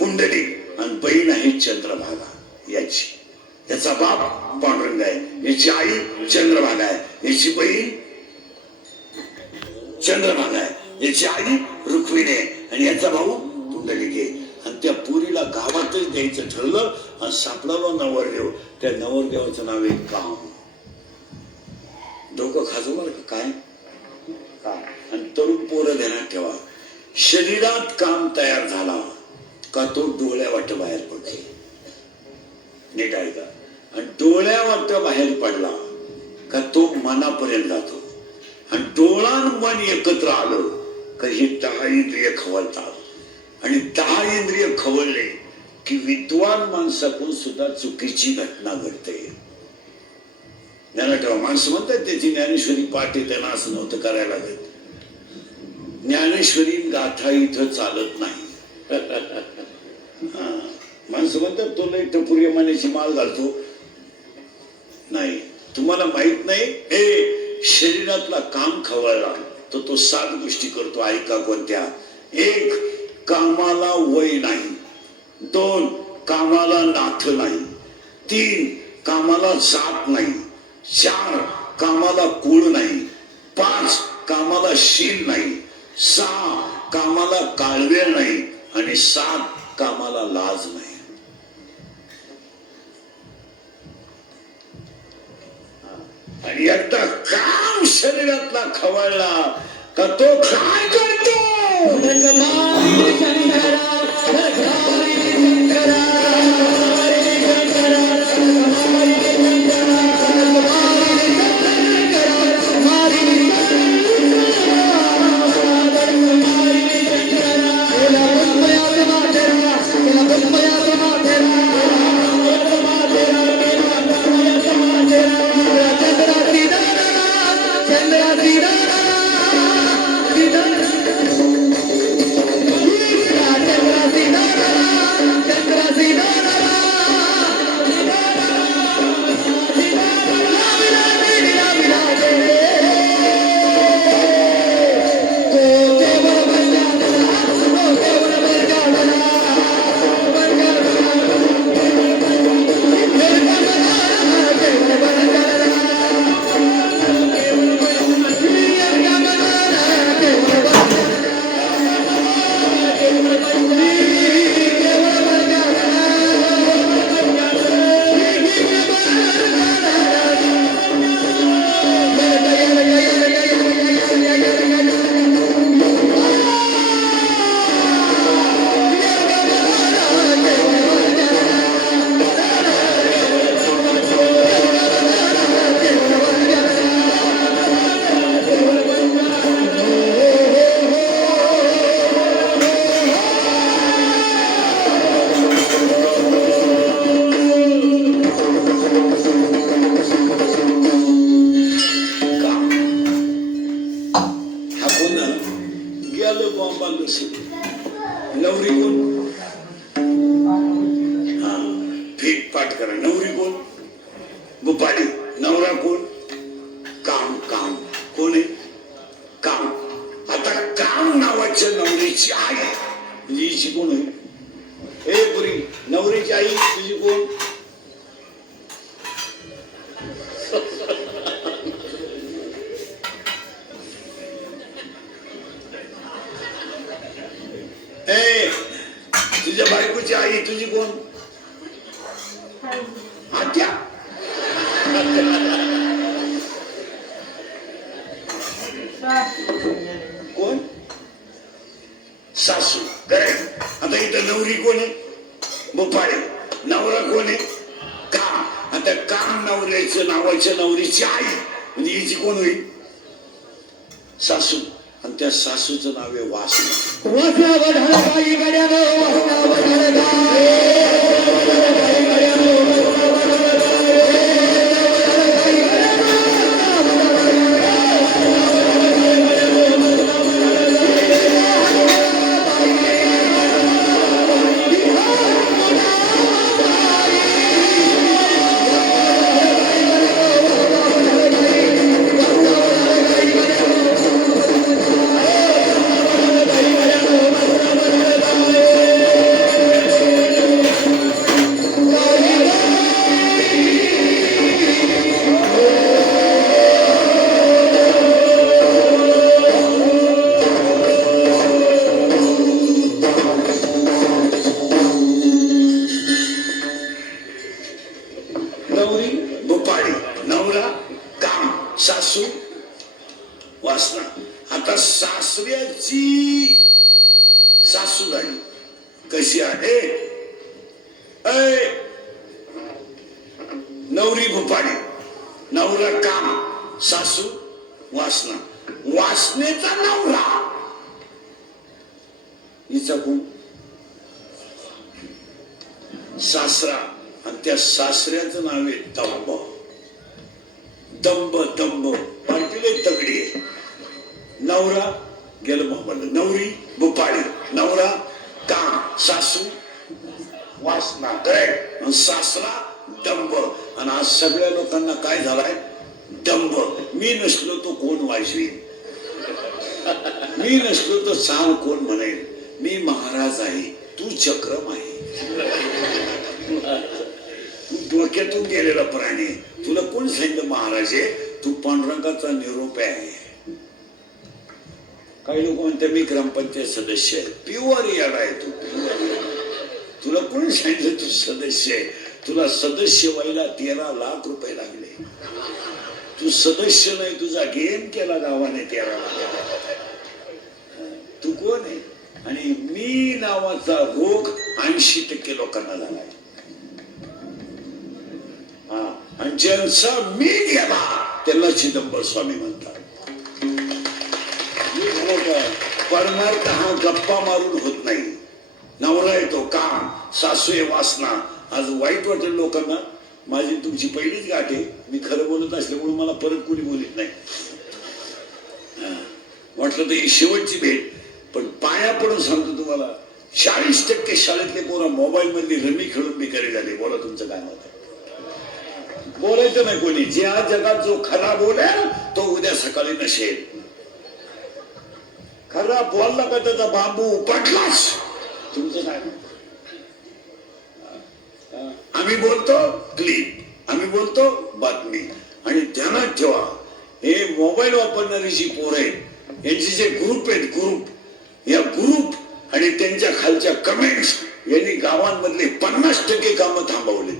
पुंडली, आणि बहीण आहे चंद्रभागा याची. याचा बाप पांडुरंग आहे, याची आई चंद्रभागा आहे, याची बहीण चंद्रभागा आहे, याची आई रुक्मिणी आहे, आणि याचा भाऊ पुंडलिक आहे. आणि त्या पुरीला गावातच द्यायचं ठरलं. आणि सापडलो नवरदेव. त्या नवरदेवाचं नाव आहे काम. डोकं खाजवलं का काय? आणि तरुण पोरं ध्यानात ठेवा, शरीरात काम तयार झाला का तो डोळ्या वाट बाहेर पडतो. नीट ऐका. आणि डोळ्या वाट बाहेर पडला का तो मनापर्यंत जातो. आणि डोळा मन एकत्र आलं का हे 10 इंद्रिय खवळतात. आणि 10 इंद्रिय खवळले की विद्वान माणसाकडून सुद्धा चुकीची घटना घडते. ठेवा. माणसं म्हणतात त्याची ज्ञानेश्वरी पाठ आहे, त्यांना असं नव्हतं करायला लागत. ज्ञानेश्वरी गाथा इथं चालत नाही. माणसं म्हणतात तो लई टपुरी मानेची माळ घालतो. नाही, तुम्हाला माहित नाही. शरीरातला काम खवळला तर तो 7 गोष्टी करतो. ऐका कोणत्या? 1. कामाला वय नाही. 2. कामाला नाथ नाही. 3. कामाला जात नाही. 4. कामाला कुळ नाही. 5. कामाला शील नाही. 6. कामाला काळवेळ नाही. आणि 7. कामाला लाज नाही. आणि एकदा काम शरीरातला खवळला का तो काय करतो? Radha नवरीची आई म्हणजे हिची कोण होईल? ए पुरी, नवरीची आई तुझी कोण? ए तुझ्या बायकोची आई तुझी कोण? आत्या. कोण? सासू. करेक्ट. आता इथं नवरी कोण आहे? बोपाळे. नवरा कोण आहे? काम. आता काम नवऱ्याचं नावाच्या नवरीची आई म्हणजे हिची कोण होईल? सासू. आणि त्या सासूचं नाव आहे वासना. वासना वढाळ बाई गड्यानो, वासना वढाळ बाई. नवरी बोपाळी, नवरा काम, सासू वासना. आता सासऱ्याची सासू झाली कशी आहे? नवरी भोपाळी, नवरा काम, सासू वासना. वासनेचा नवरा हिचा कोण? सासरा. आणि त्या सासऱ्याचं नाव आहे दंब. दंब दंब पार्टीला तगडी आहे. नवरा गेलं मोहम्मद. नवरी भोपाळी, नवरा काम, सासू वासना. करेक्ट. सासरा दंब. आणि आज सगळ्या लोकांना काय झालाय? दंब. मी नसलो तो कोण वाजवी, मी नसलो तो साल कोण म्हणेल, मी महाराज आहे तू चक्रम आहे. तू डोक्यातून गेलेला प्राणी. तुला कोण सांगितलं महाराज आहे? तू पांडुरंगाचा निरोप आहे. काही लोक म्हणते मी ग्रामपंचायत सदस्य आहे. प्युअर याड आहे तू. तुला कोण सांगितलं तू सदस्य आहे? तुला सदस्य व्हायला 13 लाख रुपये लागले. तू सदस्य नाही, तुझा गेम केला गावाने 13 लाख. तू कोण आहे? आणि मी नावाचा रोग 80% लोकांना झालाय. आणि ज्यांचा मी गेला त्यांना चिदंबर स्वामी म्हणतात. परमार्थ हा गप्पा मारून होत नाही. नवरा येतो काम, सासू आहे वासना. आज वाईट वाटेल लोकांना. माझी तुमची पहिलीच गाठ आहे. मी खरं बोलत असल्यामुळे मला परत कोणी बोलत नाही. म्हटलं तर ही शेवटची भेट. पण पाया पडून सांगतो तुम्हाला, 40% शाळेतले पोरं मोबाईल मधली रमी खेळून बिकारी झाले. बोला तुमचं काय मत? बोलायचं नाही कोणी. ज्या जगात जो खरा बोलेल तो उद्या सकाळी नसेल. खरा बोलला का त्याचा बांबू उपटलाच. तुमचं काय? आम्ही बोलतो क्लिप, आम्ही बोलतो बातमी. आणि ध्यानात ठेवा, हे मोबाईल वापरणारी जी पोरं आहेत यांचे जे ग्रुप आहेत, ग्रुप, या ग्रुप आणि त्यांच्या खालच्या कमेंट्स यांनी गावांमधले 50% कामं थांबवले.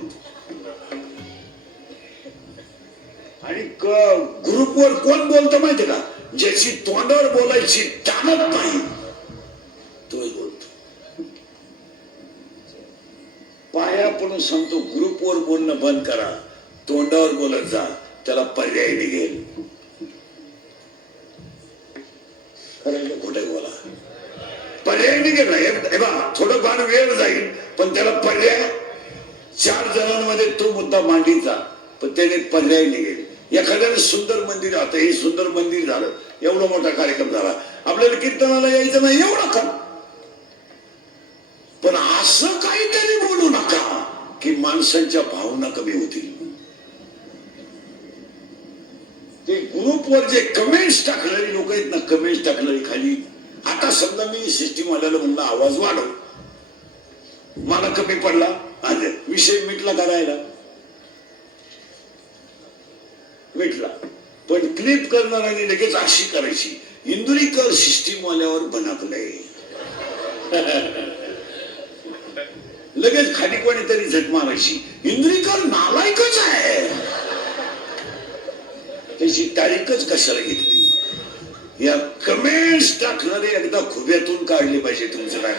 आणि ग्रुपवर कोण बोलतो माहिती का? ज्याची तोंडावर बोलायची ताकद नाही तोच बोलतो. पाया पडून सांगतो, ग्रुपवर बोलणं बंद करा. तोंडावर बोलत जा, त्याला पर्याय निघेल. खरं खोटे बोला, पर्याय निघेल ना. थोडं फार वेळ जाईल पण त्याला पर्याय. 4 जणांमध्ये तो मुद्दा मांडीचा, पण त्याने पर्याय निघेल. एखाद्याने सुंदर मंदिर, आता हे सुंदर मंदिर झालं, एवढा मोठा कार्यक्रम झाला, आपल्याला कीर्तनाला यायचं नाही एवढं का? पण असं काहीतरी बोलू नका की माणसांच्या भावना कमी होतील. ते ग्रुपवर जे कमेंट्स टाकणारी लोक आहेत ना, कमेंट्स टाकणारी खाली, आता समजा मी सिस्टीम वाल्याला म्हणलं आवाज वाढव, मला कमी पडला, आज विषय मिटला करायला मिटला. पण क्लिप करणाऱ्याने लगेच अशी करायची. इंदुरीकर सिस्टीम वाल्यावर बनकलंय, लगेच खाली कोणीतरी झट मारायची. इंदुरीकर नालायकच आहे, त्याची तारीखच कशाला घेतली. या कमेंट्स टाकणारे एकदा खुब्यातून काढले पाहिजे तुमचं काय.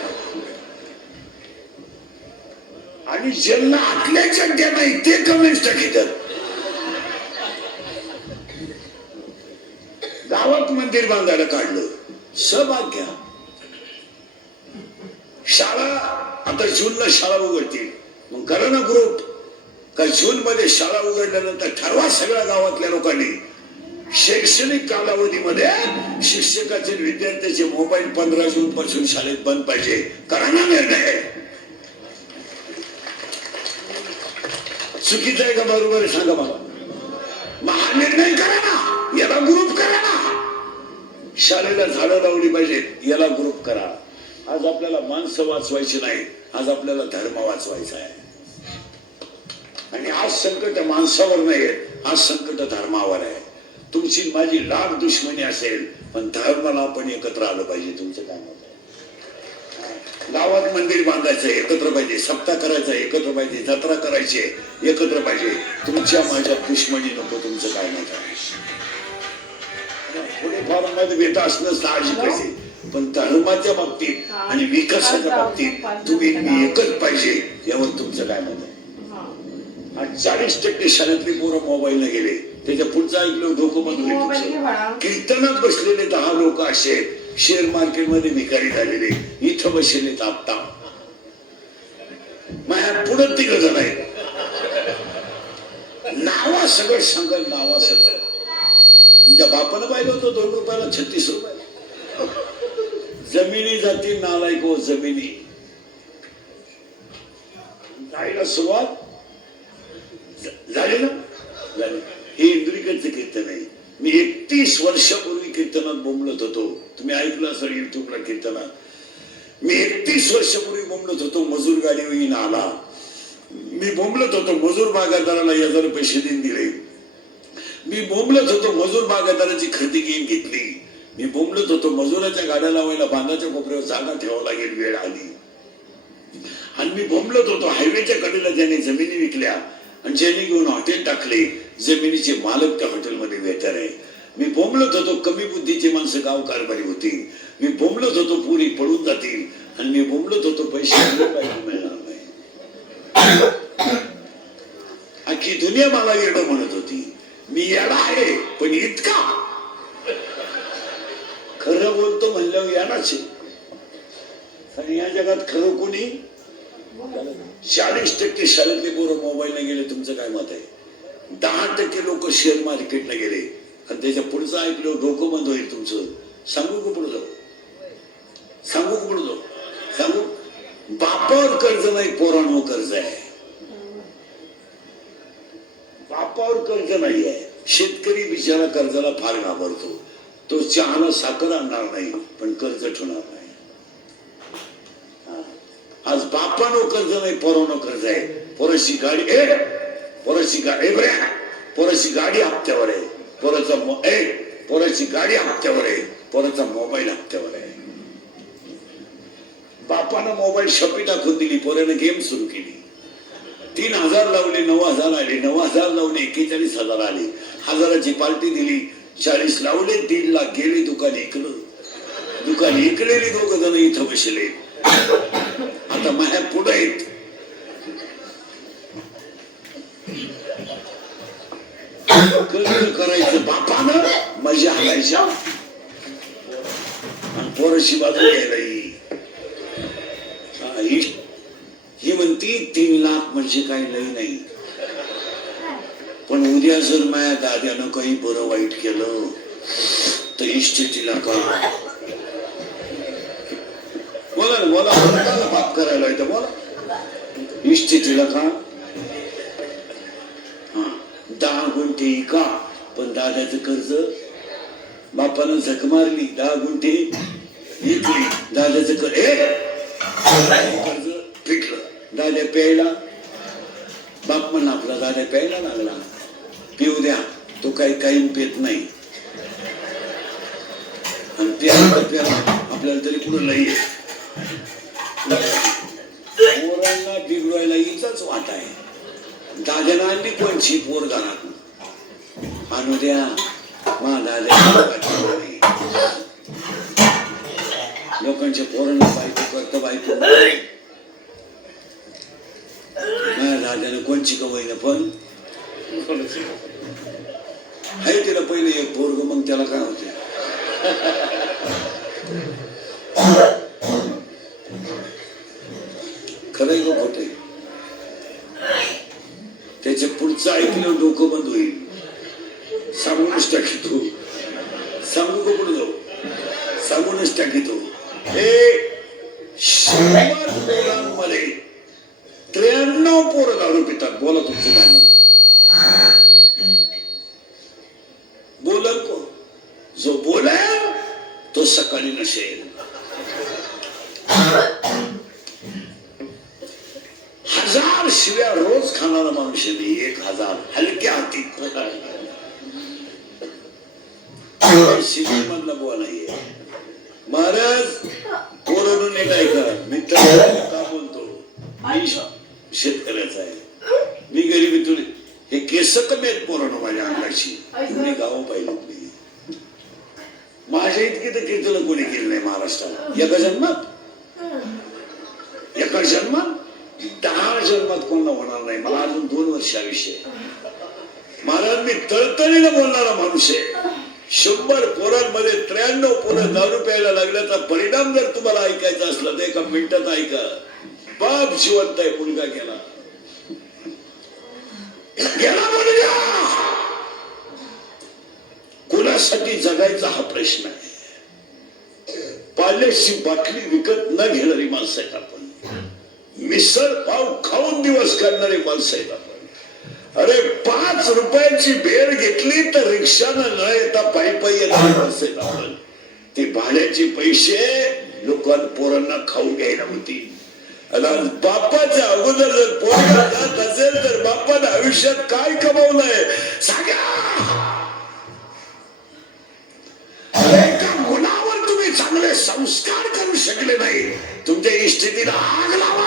आणि ज्यांना आतल्या चड्ड्या नाही ते कमेंट्स टाकतात. गावात मंदिर बांधायला काढलं, सौभाग्य. शाळा आता जूनला शाळा उघडतील, मग करा ना ग्रुप का जून मध्ये शाळा उघडल्यानंतर ठरवा सगळ्या गावातल्या लोकांनी शैक्षणिक कालावधीमध्ये शिक्षकाचे विद्यार्थ्याचे मोबाईल 15 जून पासून शाळेत बंद पाहिजे. करा ना निर्णय. चुकीचं आहे का बरोबर आहे सांगा मला. मग निर्णय करा ना, याला ग्रुप करा ना. शाळेला झाडं लावली पाहिजेत, याला ग्रुप करा. आज आपल्याला माणसं वाचवायची नाही, आज आपल्याला धर्म वाचवायचा आहे. आणि आज संकट माणसावर नाही, आज संकट धर्मावर आहे. तुमची माझी लाख दुश्मनी असेल पण धर्माला आपण एकत्र आलं पाहिजे. तुमचं काय मत आहे? गावात मंदिर बांधायचं एकत्र पाहिजे, सप्ताह करायचा एकत्र पाहिजे, जत्रा करायची एकत्र पाहिजे. तुमच्या माझ्या दुश्मनी नको. तुमचं काय मत आहे? थोडेफार मतभेद असणं साहजिक आहे, पण धर्माच्या बाबतीत आणि विकासाच्या बाबतीत तुम्ही मी एकच पाहिजे. यावर तुमचं काय मत आहे? आणि 40% शाळेतली पोरं मोबाईल न गेले, त्याच्या पुढचं ऐकलं डोकं बंद होईल. कीर्तनात बसलेले 10 लोक असे शेअर मार्केट मध्ये भिकारी झालेले, इथं बसलेले तापता माझ्या पुढे 3 जण आहेत. नावा सगळं सांगाल, नावा सगळं. तुमच्या बापानं पाहिलं होतं 2 रुपयाला 36 रुपये. जमिनी जातील नालायक हो, जमिनी जायला सुरुवात झाली ना. झाली. हे इंदुरीकरचं कीर्तन आहे. मी 31 वर्षापूर्वी कीर्तनात बोंबलत होतो. तुम्ही ऐकलं असेल युट्यूबला कीर्तनात. मी 31 वर्षापूर्वी बोंबलत होतो मजूर गाडी येईन आला. मी बोंबलत होतो मजूर बागायतदाराला 1000 पैसे देऊन दिले. मी बोंबलत होतो मजूर बागायतदाराची खरेदी घेऊन घेतली. मी बोंबलत होतो मजुराच्या गाड्या लावायला बांधाच्या कोपऱ्यावर जागा ठेवावं लागेल, वेळ आली. आणि मी बोंबलत होतो हायवेच्या कडेला ज्याने जमिनी विकल्या आणि ज्यांनी घेऊन हॉटेल टाकले, जमिनीचे मालक त्या हॉटेलमध्ये वेटर आहे. मी बोंबलत होतो कमी बुद्धीची माणसं गाव कारभारी होती. मी बोंबलत होतो पुरी पळून जातील. आणि मी बोंबलत होतो पैसे मिळणार नाही. अख्खी दुनिया मला येडं म्हणत होती. मी येडा आहे पण इतका खरं बोलतो म्हणल्यावर येडाच आहे. आणि या जगात खरं कोणी. 40% शाळेतले पोरं मोबाईलने गेले. तुमचं काय मत आहे? 10% लोक शेअर मार्केटला गेले. आणि त्याच्या पुढचं ऐकलं डोकं बंद होईल तुमचं. सांगू का पुढे जाऊ? सांगू का पुढे जाऊ? सांगू. बापावर कर्ज नाही, पोरांवर कर्ज आहे. बापावर कर्ज नाही आहे. शेतकरी बिचारा कर्जाला फार घाबरतो. तो चहाला साखर आणणार नाही पण कर्ज ठेवणार नाही. आज बापानो कर्ज नाही, पोरानो कर्ज आहे. पोराची गाडी पोराची गाडी हप्त्यावर आहे. पोराची गाडी हप्त्यावर आहे. पोराचा मोबाईल हप्त्यावर आहे. बापानं मोबाईल शॉपी टाकून दिली, पोराने गेम सुरू केली. 3000 लावले, 9000 आले. 9000 लावले, 41,000 आले. 1000ची पार्टी दिली. 40 लावले, 3 लाख गेले. दुकान इकलं. दुकान इकलेली 2 जण इथं बसले. आता माझ्या पुढे आहेत. कर्ज करायचं बापानं, मजा आणायच्या आणि पोराची बाजू घ्यायला. ही म्हणती 3 लाख म्हणजे काही लई नाही. पण उद्या जर माझ्या दाद्यानं काही बरं वाईट केलं तर इस्टेटीला का बोला ना, बोला बाप करायला येतं. बोला इस्टेटीला का. 10 गुंठे का. पण दाद्याचं कर्ज बापानं झक मारली. 10 गुंठे इकली दादाचं कर्ज पिटलं. दादा प्यायला बाप म्हणला आपला दादा प्यायला लागला. पिऊ द्या, तो काही पेत नाही. आणि प्यायला आपल्याला तरी कुठं नाही. पोरांना बिघडवायला इथंच वाट आहे. दादाला आणली कोणची पोर घरात आणू द्या. लोकांच्या पोरांना बायको करतं बायको. दादानं कोणची कमाईनं पण आहे तिला पहिले एक पोरग, मग त्याला काय होते. खरंय का खोटंय? त्याच्या पुढचं ऐकलं डोकं बंद होईल. सांगूनच टाकीतो. सांगू का पुढे जाऊ? सांगूनच टाकीतो. हे 100 पोरांमध्ये 93 पोरं दारू पितात. बोला तुमचं गाणं बोलल को? जो बोलेल तो सकाळी नसेल. 1000 शिव्या रोज खाणारा माणूस आहे मी. 1000 हलक्या हाती. मधला बुवा नाहीये. महाराज पोरांनो नीट ऐका. मी का बोलतो? मी शेतकऱ्याचा आहे. मी गरिबीतून हे केस कमी आहेत पोरांनो माझ्या अंगाची. तुम्ही गाव पाहिलं नाही. माझ्या इतकी तर कीर्तन कोणी केलं नाही महाराष्ट्राला. एका जन्मात 10 जन्मात कोणाला होणार नाही. मला अजून 2 वर्ष आयुष्य आहे. महाराज मी तळतळीनं बोलणारा माणूस आहे. 100 पोरांमध्ये 93 पोरं दारू प्यायला लागल्याचा परिणाम जर तुम्हाला ऐकायचा असला तर एका मिनिटात ऐका. बाप जिवंत आहे, मुलगा गेला. कुणासाठी जगायचा हा प्रश्न आहे. पाल्याची बाटली विकत न घेणारी माणसं आहेत आपण. मिसळ पाव खाऊन दिवस काढणारी माणसं आहेत आपण. अरे 5 रुपयाची भेळ घेतली तर रिक्षानं न येता पायी येणारी माणसं आहेत आपण. ते भाड्याचे पैसे लोकांना पोरांना खाऊ घ्यायला होती. बापाच्या अगोदर जर पोरगा जात असेल तर बापानं आयुष्यात काय कमावलंय सांगा. एका मुलावर तुम्ही चांगले संस्कार करू शकले नाही. तुमच्या इष्टितीला आग लावा.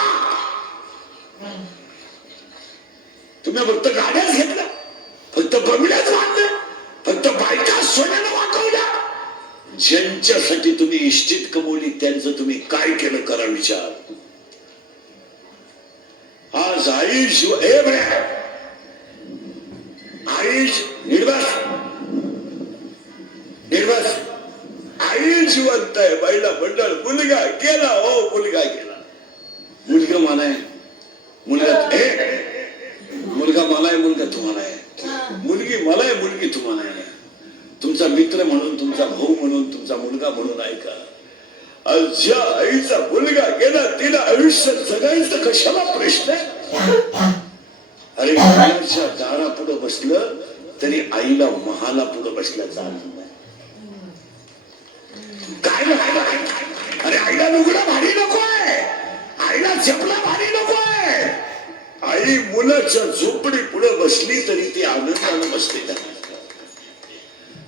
तुम्ही फक्त गाड्याच घेतल्या, फक्त बंगल्याच बांधल्या, फक्त बायका सोन्यानं वाकवल्या. ज्यांच्यासाठी तुम्ही इष्टित कमवली त्यांचं तुम्ही काय केलं करा विचार. आज आई आई जिवंत आहे. बाईला मंडळ मुलगा गेला. हो मुलगा गेला. मुलगा मला आहे. मुलगा मला आहे. मुलगा तुम्हाला आहे. मुलगी मला आहे. मुलगी तुम्हाला आहे. तुमचा मित्र म्हणून, तुमचा भाऊ म्हणून, तुमचा मुलगा म्हणून ऐका. ज्या आईचा मुलगा गेला तिला आयुष्य जगायचं कशाला प्रश्न आहे. अरे मुलाच्या दारा पुढे बसलं तरी आईला महाला पुढे बसल्याचा आनंद आहे. काय अरे आईला लुगडं भारी नकोय. आईला चपला भारी नकोय. आई मुलाच्या झोपडी पुढे बसली तरी ती आनंदाने बसते.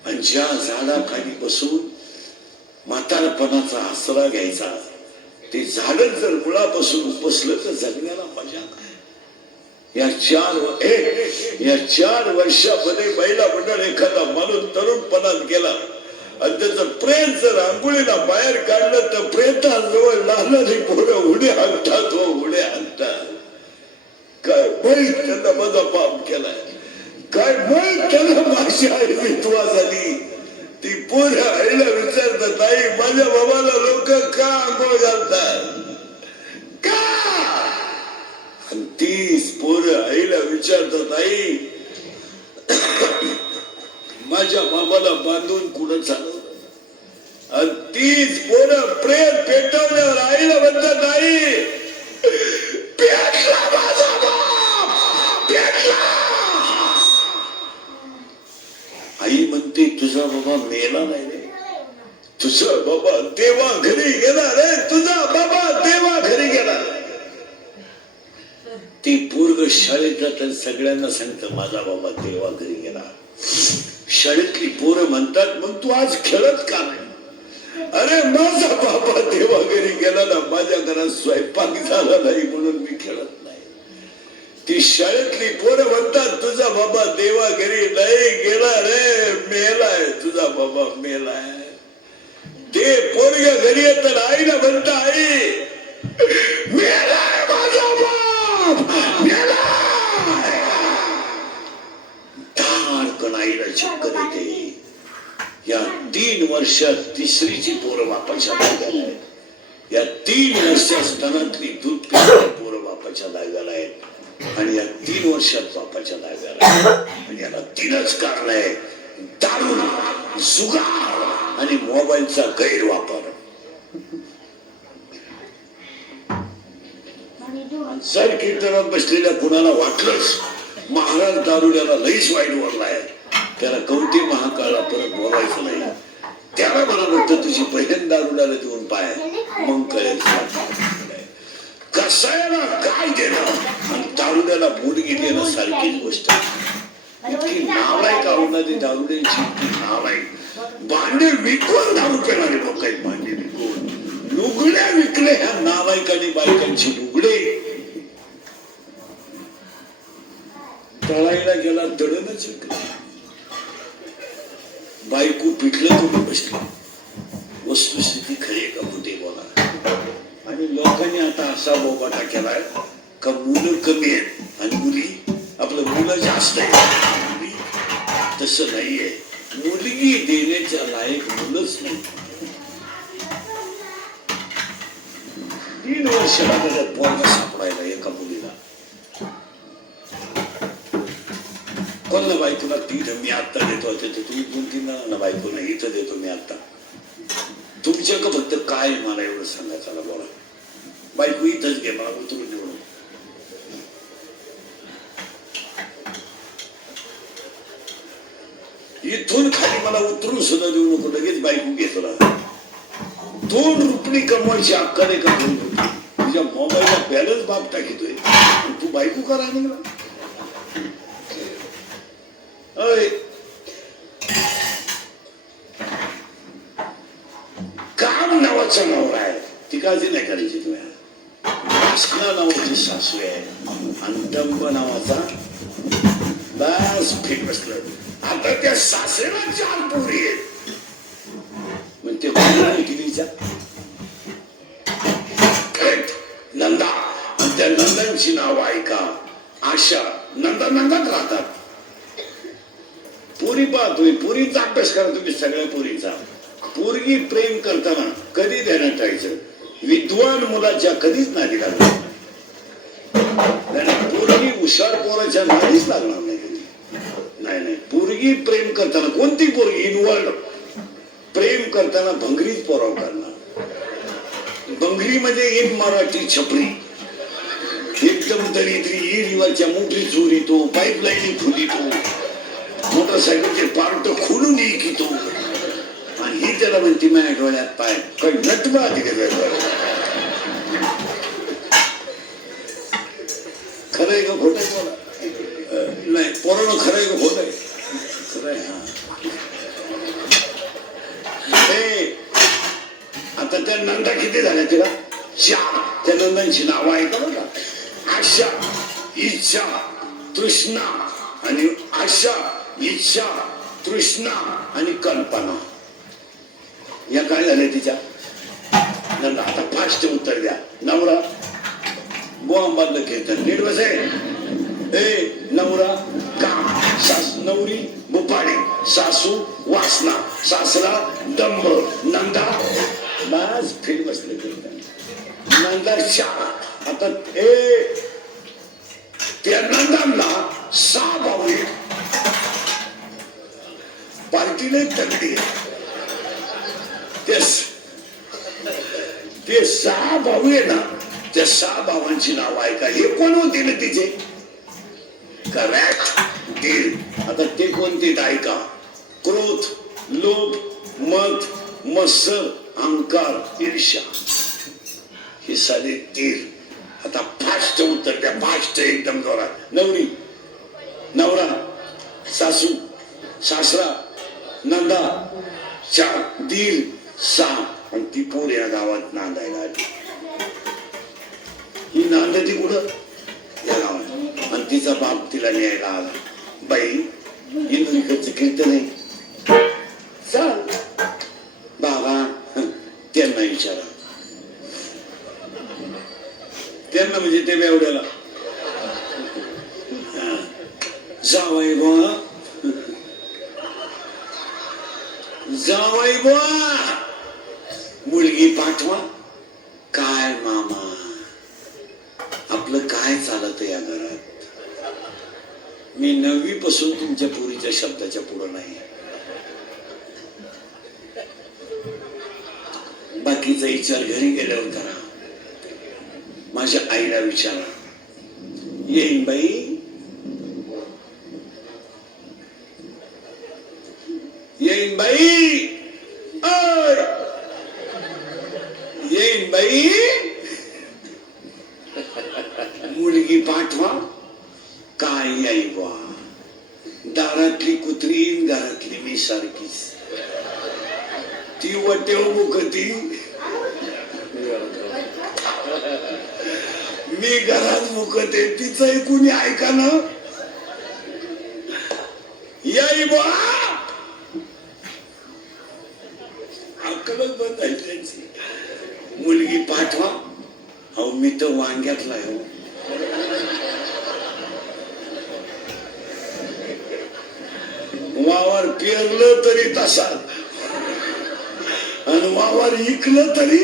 आणि ज्या झाडाखाली बसून म्हातारपणाचा आसरा घ्यायचा ते झाड जर मुळापासून उपसलं तर जगण्याला मजा नाही. या 4 वर्षामध्ये महिला मंडळ एखादा माणूस तरुणपणात गेला आणि त्याचं प्रेत जर आंघोळीला बाहेर काढलं तर प्रेताजवळ लहानाची पोरं उडे हाणतात. हो उडे हाणतात. काय माहीत त्यांना माझा पाप केलाय. काय माहीत त्यांना माझी आई विधवा झाली. ती पोरं आईला विचारतात आई माझ्या बाबाला लोक का आंघोळ घालतात का. आणि तीच पोरं आईला विचारतात आई माझ्या बाबाला बांधून कुठं चालवलं. आणि तीच पोरं प्रेत पेटवल्यावर आईला म्हणतात आई पेटला माझा बाप पेटला. आई म्हणते तुझा बाबा मेला नाही रे. तुझा बाबा देवा घरी गेला रे, तुझा बाबा देवा घरी गेला. ती पोरग शाळेत जातात, सगळ्यांना सांगतं माझा बाबा देवा घरी गेला. शाळेतली पोरं म्हणतात मग तू आज खेळत का नाही? अरे माझा बाबा देवा घरी गेला ना, माझ्या घरात स्वयंपाक झाला नाही म्हणून मी खेळत नाही. ती शाळेतली पोरं म्हणतात तुझा बाबा देवा घरी नाही गेला रे, मेलाय, तुझा बाबा मेलाय. ते पोरग घरी येत आईला म्हणता आई मेलाय माझा बाप, मेलाय. धाडकन आईला चक्कर येते. या 3 वर्षात तिसरीची पोरं बापाच्या जाग्याला आहेत. या 3 वर्षात स्तनातली दूध पिणारी पोरं बापाच्या जाग्याला आहेत. आणि या 3 वर्षात बापाच्या जाग्याला आहेत. आणि याला 3च कारण आहे: दारू, जुगार आणि मोबाईलचा गैरवापर. जर कीर्तनात बसलेल्या कुणाला वाटलंच महाराज दारुड्याला लईच वाईट बोललाय, त्याला कवटी महाकाळला परत बोलायचं नाही. त्याला मला वाटतं तुझी बहीण दारुड्याला देऊन पाय, मग कळेल कसायला काय देणं आणि दारुड्याला मुलगी देणं सारखीच गोष्ट. इतकी नालायक आवडणारी दारुड्यांची इतकी नालायक. भांडे विकून दारू पिणारे लोक आहेत. भांडे विकून लुगड्या विकले ह्या नालायकांनी बायकांची लुगडे. तळायला गेला दळणच विकलं. बायको पिठलं करून बसली. वस्तुस्थिती खरी का खोटी बोला. आणि लोकांनी आता असा बोबाटा केलाय का मुलं कमी आहेत आणि मुली, आपलं मुलं जास्त आहेत. मुली तसं नाहीये. मुलगी देण्याच्या लायक मुलंच नाही. 3 वर्ष लागत पोरगा सापडायला एका मुलीला. कोणला बायकोला 3 मी आता देतो, तुम्ही 2-3 जणांना बायको नाही, इथं देतो मी आता. तुमच्या का फक्त काय मला एवढं सांगा, चला बोला. बायको इथंच घे, मला उतरून निवडून. इथून खाली मला उतरून सुद्धा देऊ नको, लगेच बायको घे तुला. 2 रुपये कमवायची अक्कल आहे का? 2 रुपये तुझ्या मोबाईलला बॅलन्स बाप टाकितोय, तू बायको करा निघला. काम नावाचा नवरा आहे, ती काळजी नाही करायची. तुम्ही वासना नावाची सासू आहे आणि डंब नावाचा बस फिट बसलं. आता त्या सासऱ्याला 4 पोरी आहेत. मग ते कितीच्या नंदा, आणि त्या नंदांची नाव ऐका. आशा, नंदा नंदात राहतात. पोरी पाहतोय, पोरीचा अभ्यास करा तुम्ही सगळ्या पोरीचा. पोरगी प्रेम करताना कधी ध्यानात ठेवायचं, विद्वान मुलाच्या कधीच नादी लागणार नाही. पोरगी हुशार पोराच्या नादीच लागणार नाही. नाही, पोरगी प्रेम करताना, कोणती पोरगी इनवर्ड प्रेम करताना भंगरीच पोराव करणार. भंगरी म्हणजे एक मराठी छपरी, एकदम दरिद्री, रिवाच्या मोठी चोरी तो, पाईपलाईन खुलितो, मोटरसायकलचे पार्ट खोलून इकितो. आणि ही त्याला म्हणते माझ्या डोळ्यात पाय काही नटवा दिले. खरंय का खोटंय बोला? नाही, पोरानं खरंय का खोटंय? खरंय. आता त्या नंदा किती झाल्या तिला? 4. त्या नंदांची नाव ऐका बघा. आशा, इच्छा, तृष्णा आणि आशा, इच्छा, तृष्णा आणि कल्पना. या काय झाल्या तिच्या नंदा? आता फास्ट उत्तर द्या. नवरा बोंबातलं कीर्तन नीट बसे. नवरा काम, नवरी बुपाडी, सासू वासना, सासरा दंभ, नंदा बस फिट बसले कीर्तन. नंदा 4. आता त्या नंदांना 6 भाऊ. पार्टीने तगडी. ते 6 भाऊ आहे ना, त्या 6 भावांची नाव ऐका. हे कोण होते ना तिचे? करेक्ट, दिल. आता ते कोणते ऐका. क्रोध, लोभ, मत, मत्सर, अहंकार, ईर्ष्या हे सारे तीर आता फास्ट उत्तर द्या, फास्ट एकदम जोरात. नवरा, सासू, सासरा, नंदा, चार, दीर, सहा आणि ती पोर या गावात नांदायला आली. ही नांदती कुठं? या गावात. आणि तिचा बाप तिला न्यायला आला. बाई इंद्रिकडचं कीर्तन आहे, चाल. बाबा त्यांना विचारा. त्यांना म्हणजे ते बेवड्याला. जावाई बुवा, जावाई बुवा, मुलगी पाठवा. काय मामा, आपलं काय चालत या घरात? मी 9वी पासून तुमच्या पोरीच्या शब्दाच्या पुढं नाही. बाकीचा विचार घरी गेल्यावर करा. माझ्या आईला विचारा. येईन बाई, येईन बाई, येईन बाई, मुलगी पाठवा. काय आई बा, दारातली कुत्री, घरातली मी सारखीच. ती वटेव मुकती, मी घरात मुकते, तिचंही कुणी ऐका ना. याई बा, अक्कलच बंद आहे त्यांची. मुलगी पाठवा. अहो मी तर वांग्यातला आहे. वावर पेरलं तरी तसा, आणि वावर इकलं तरी.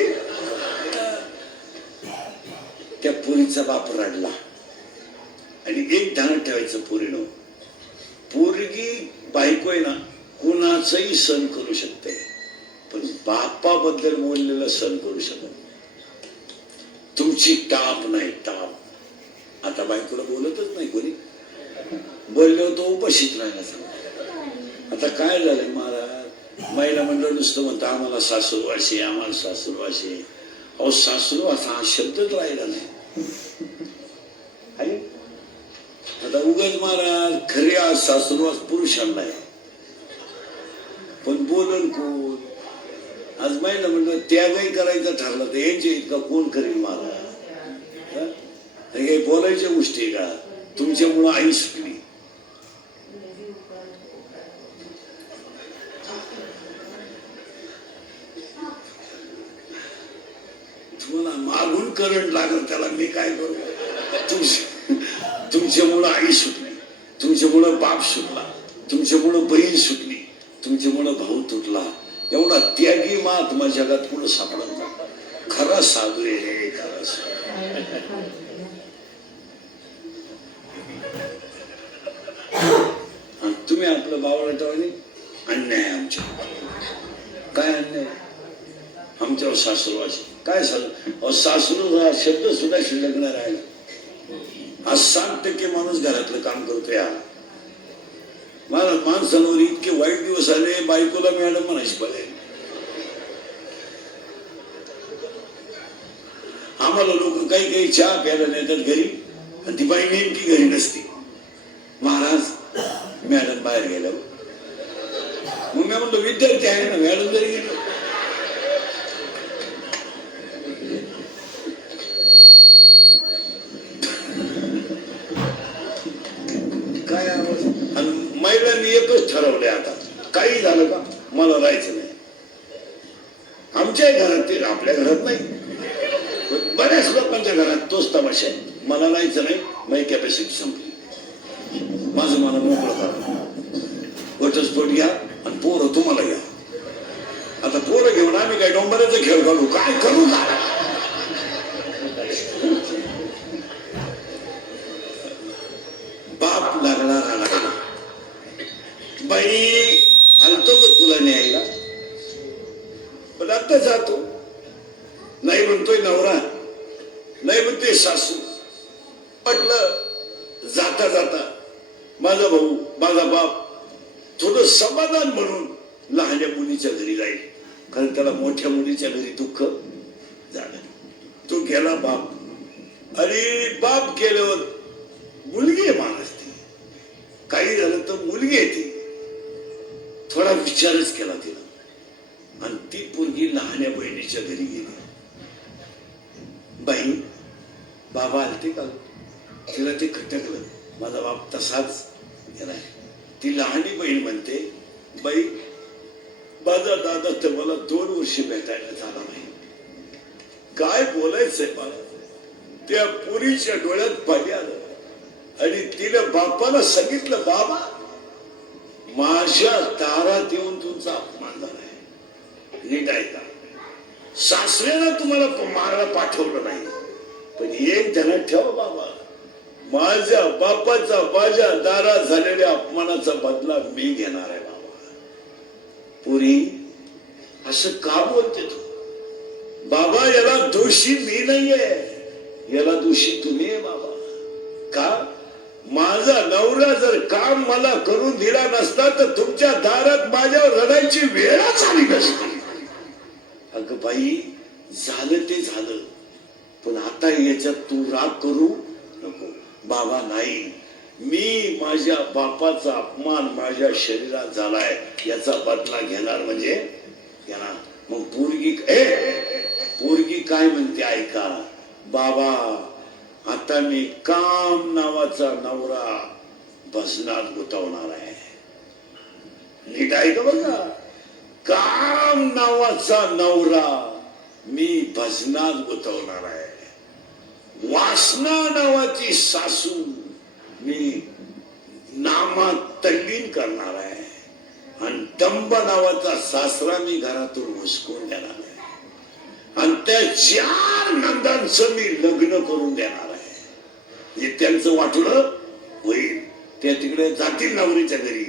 त्या पोरीचा बाप रडला. आणि एक ध्यान ठेवायचं पोरीनं, पोरगी बायको आहे ना, कुणाचंही सण करू शकते, पण बापाबद्दल बोललेलं सण करू शकत नाही. तुमची टाप नाही, टाप. आता बायकोला बोलतच नाही कोणी. बोलल्यावर तो उपाशीच राहिला सांग. आता काय झालंय महाराज, महिला मंडळ नुसतं म्हणतं आम्हाला सासूरवाशी, आम्हाला सासूरवाशी. अहो सासूरवास हा शब्दच राहिला नाही. आता उगाच महाराज खऱ्या सासूरवास पुरुषांना आहे, पण बोलन कोण? आज महिला मंडळ त्यागही करायचं ठरलं तर यांचे इतका कोण करील महाराज? हे बोलायच्या गोष्टी का? तुमच्यामुळं आई सुटली. तुम्हाला मागून करंट लागल, त्याला मी काय करू? तुमच्यामुळं आई सुटली, तुमच्यामुळं बाप सुटला, तुमच्यामुळं बहीण सुटली, तुमच्यामुळं भाऊ तुटला. एवढा त्यागी महात्मा जगात पुढे सापडत नाही. खरा साधू आहे रे, खरा साधू. तुम्ही आपलं बावळटावाने अन्याय आमच्या. काय अन्याय? आमच्यावर सासूरवाशी काय सांग. सासूर हा शब्द सुद्धा शिल्लक नाही राहिला. आज 7% माणूस घरातलं काम करतोय. मला माणसांवर इतके वाईट दिवस आले, बायकोला मॅडम म्हणायची पाहिजे. आम्हाला लोक काही काही चहा प्यायला नेतात घरी, आणि ती बाई नेमकी घरी नसते. महाराज मॅडम बाहेर गेल्या. मग मी म्हणतो विद्यार्थी आहे ना, मॅडम जरी गेलो. काय आवाज? आणि महिलांनी एकच ठरवलंय आता, काही झालं का मला राहायचं नाही. आमच्या घरात ते, आपल्या घरात नाही, बऱ्याच लोकांच्या घरात तोच तमाशा आहे. मला राहायचं नाही, माझी कॅपॅसिटी संपली, माझं मला मोकळं करा, घटस्फोट घ्या आणि पोरं तुम्हाला घ्या. आता पोरं घेऊन आम्ही काय डोंबराचा खेळ घालू? काय करू का? बाप लागला राहिला. बाई आणतो ग तुला न्यायला, पण आता जातो नाही म्हणतोय नवरा, नाही म्हणतोय सासू. म्हटलं जाता जाता माझा भाऊ, माझा बाप थोडं समाधान म्हणून लहान्या मुलीच्या घरी जाईल. कारण त्याला मोठ्या मुलीच्या घरी दुःख झालं. तो गेला बाप, आणि बाप गेल्यावर मुलगी आहे माणूस ती, काही झालं तर मुलगी आहे ती. थोडा विचारच केला तिला, आणि ती पोरगी लहान्या बहिणीच्या घरी गेली. बहीण बाबा आलते का? तिला ते खटकलं, माझा बाप तसाच गेलाय. ती लहानी बहीण म्हणते, बाई माझा दादा तर मला 2 वर्ष भेटायला झाला नाही. काय बोलायचंय मला? त्या पुरीच्या डोळ्यात पाणी आलं, आणि तिने बापाला सांगितलं, बाबा माझ्या दारात येऊन तुमचा अपमान झालाय. नीट ऐका, सासऱ्यानं तुम्हाला मारायला पाठवलं नाही, पण एक ध्यानात ठेवा बाबा, माझ्या बापाचा माझ्या दारात झालेल्या अपमानाचा बदला मी घेणार आहे बाबा. पुरी असं का बोलते तू? बाबा याला दोषी मी नाहीये, याला दोषी तुम्ही आहे बाबा. का? माझा नवरा जर काम मला करून दिला नसता तर तुमच्या दारात माझ्यावर रडायची वेळच आली नसती. अगं बाई, झालं ते झालं, पण आता याच्यात तू राग करू नको. बाबा नाही, मी माझ्या बापाचा अपमान माझ्या शरीरात झालाय, याचा बदला घेणार म्हणजे घेणार. मग पोरगी काय म्हणते ऐका, बाबा आता मी काम नावाचा नवरा भजनात गुंतवणार आहे. नीट ऐका बघा, काम नावाचा नवरा मी भजनात गुंतवणार आहे. वासना नावाची सासू मी नामात तल्लीन करणार आहे, आणि दंब नावाचा सासरा मी घरातून हुसकून देणार आहे, आणि त्या 4 नंदांचं मी लग्न करून देणार आहे. हे त्यांचं वाटलं होईल, त्या तिकडे जातील नवरीच्या घरी,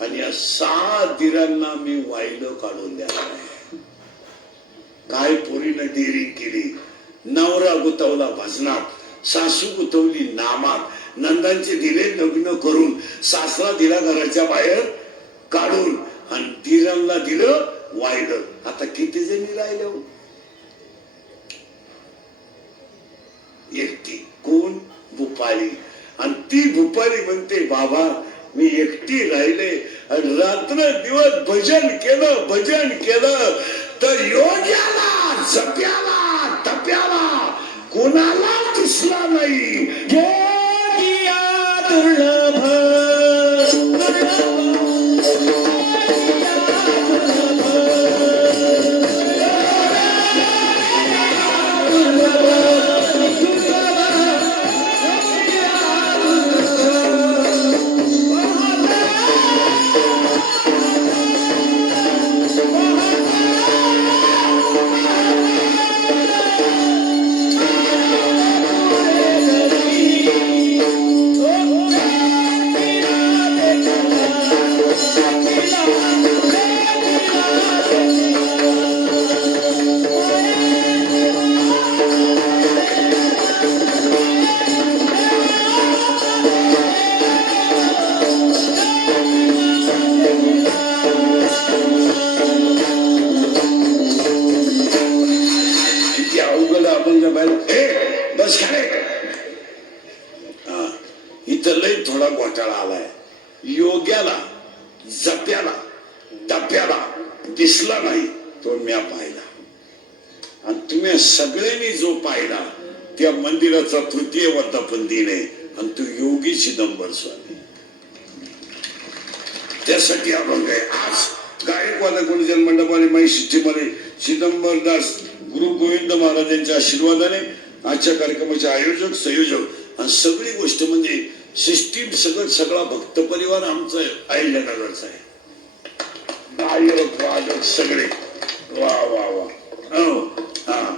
आणि या 6 दिरांना मी वाहिलं काढून देणार आहे. काय पोरीनं डेअरिंग केली, नवरा गुतवला भजनात, सासू गुतवली नामात, नंदांचे दिले लग्न करून, सासरा दिला घराच्या बाहेर काढून, आणि दिरांना दिलं वाहिलं. आता किती जणी राहिले हो? एकटी. कोण? भूपाली. आणि ती भूपाली म्हणते, बाबा मी एकटी राहिले आणि रात्र दिवस भजन केलं तर योग्याला जप्याला तप्याला कोणाला दिसला नाही. योगिया दुर्लभ इथं लय थोडा घोटाळा आलाय. योग्याला जप्याला टप्याला दिसला नाही तो म्या पाहिला, आणि तुम्ही सगळ्यांनी जो पाहिला त्या मंदिराचा 3य वर्धापन दिन आहे, आणि तो योगी चिदंबर स्वामी. त्यासाठी अभंग आहे. आज गायकवाद गुरुजन मंडपाने महिषीमध्ये चिदंबरदास गुरु गोविंद महाराजांच्या आशीर्वादाने आजच्या कार्यक्रमाचे आयोजक संयोजक आणि सगळी गोष्ट म्हणजे सिस्टीम सगळा भक्त परिवार आमचा अहिल्यानगरचा आहे. गायक वादक सगळे वा वा वा.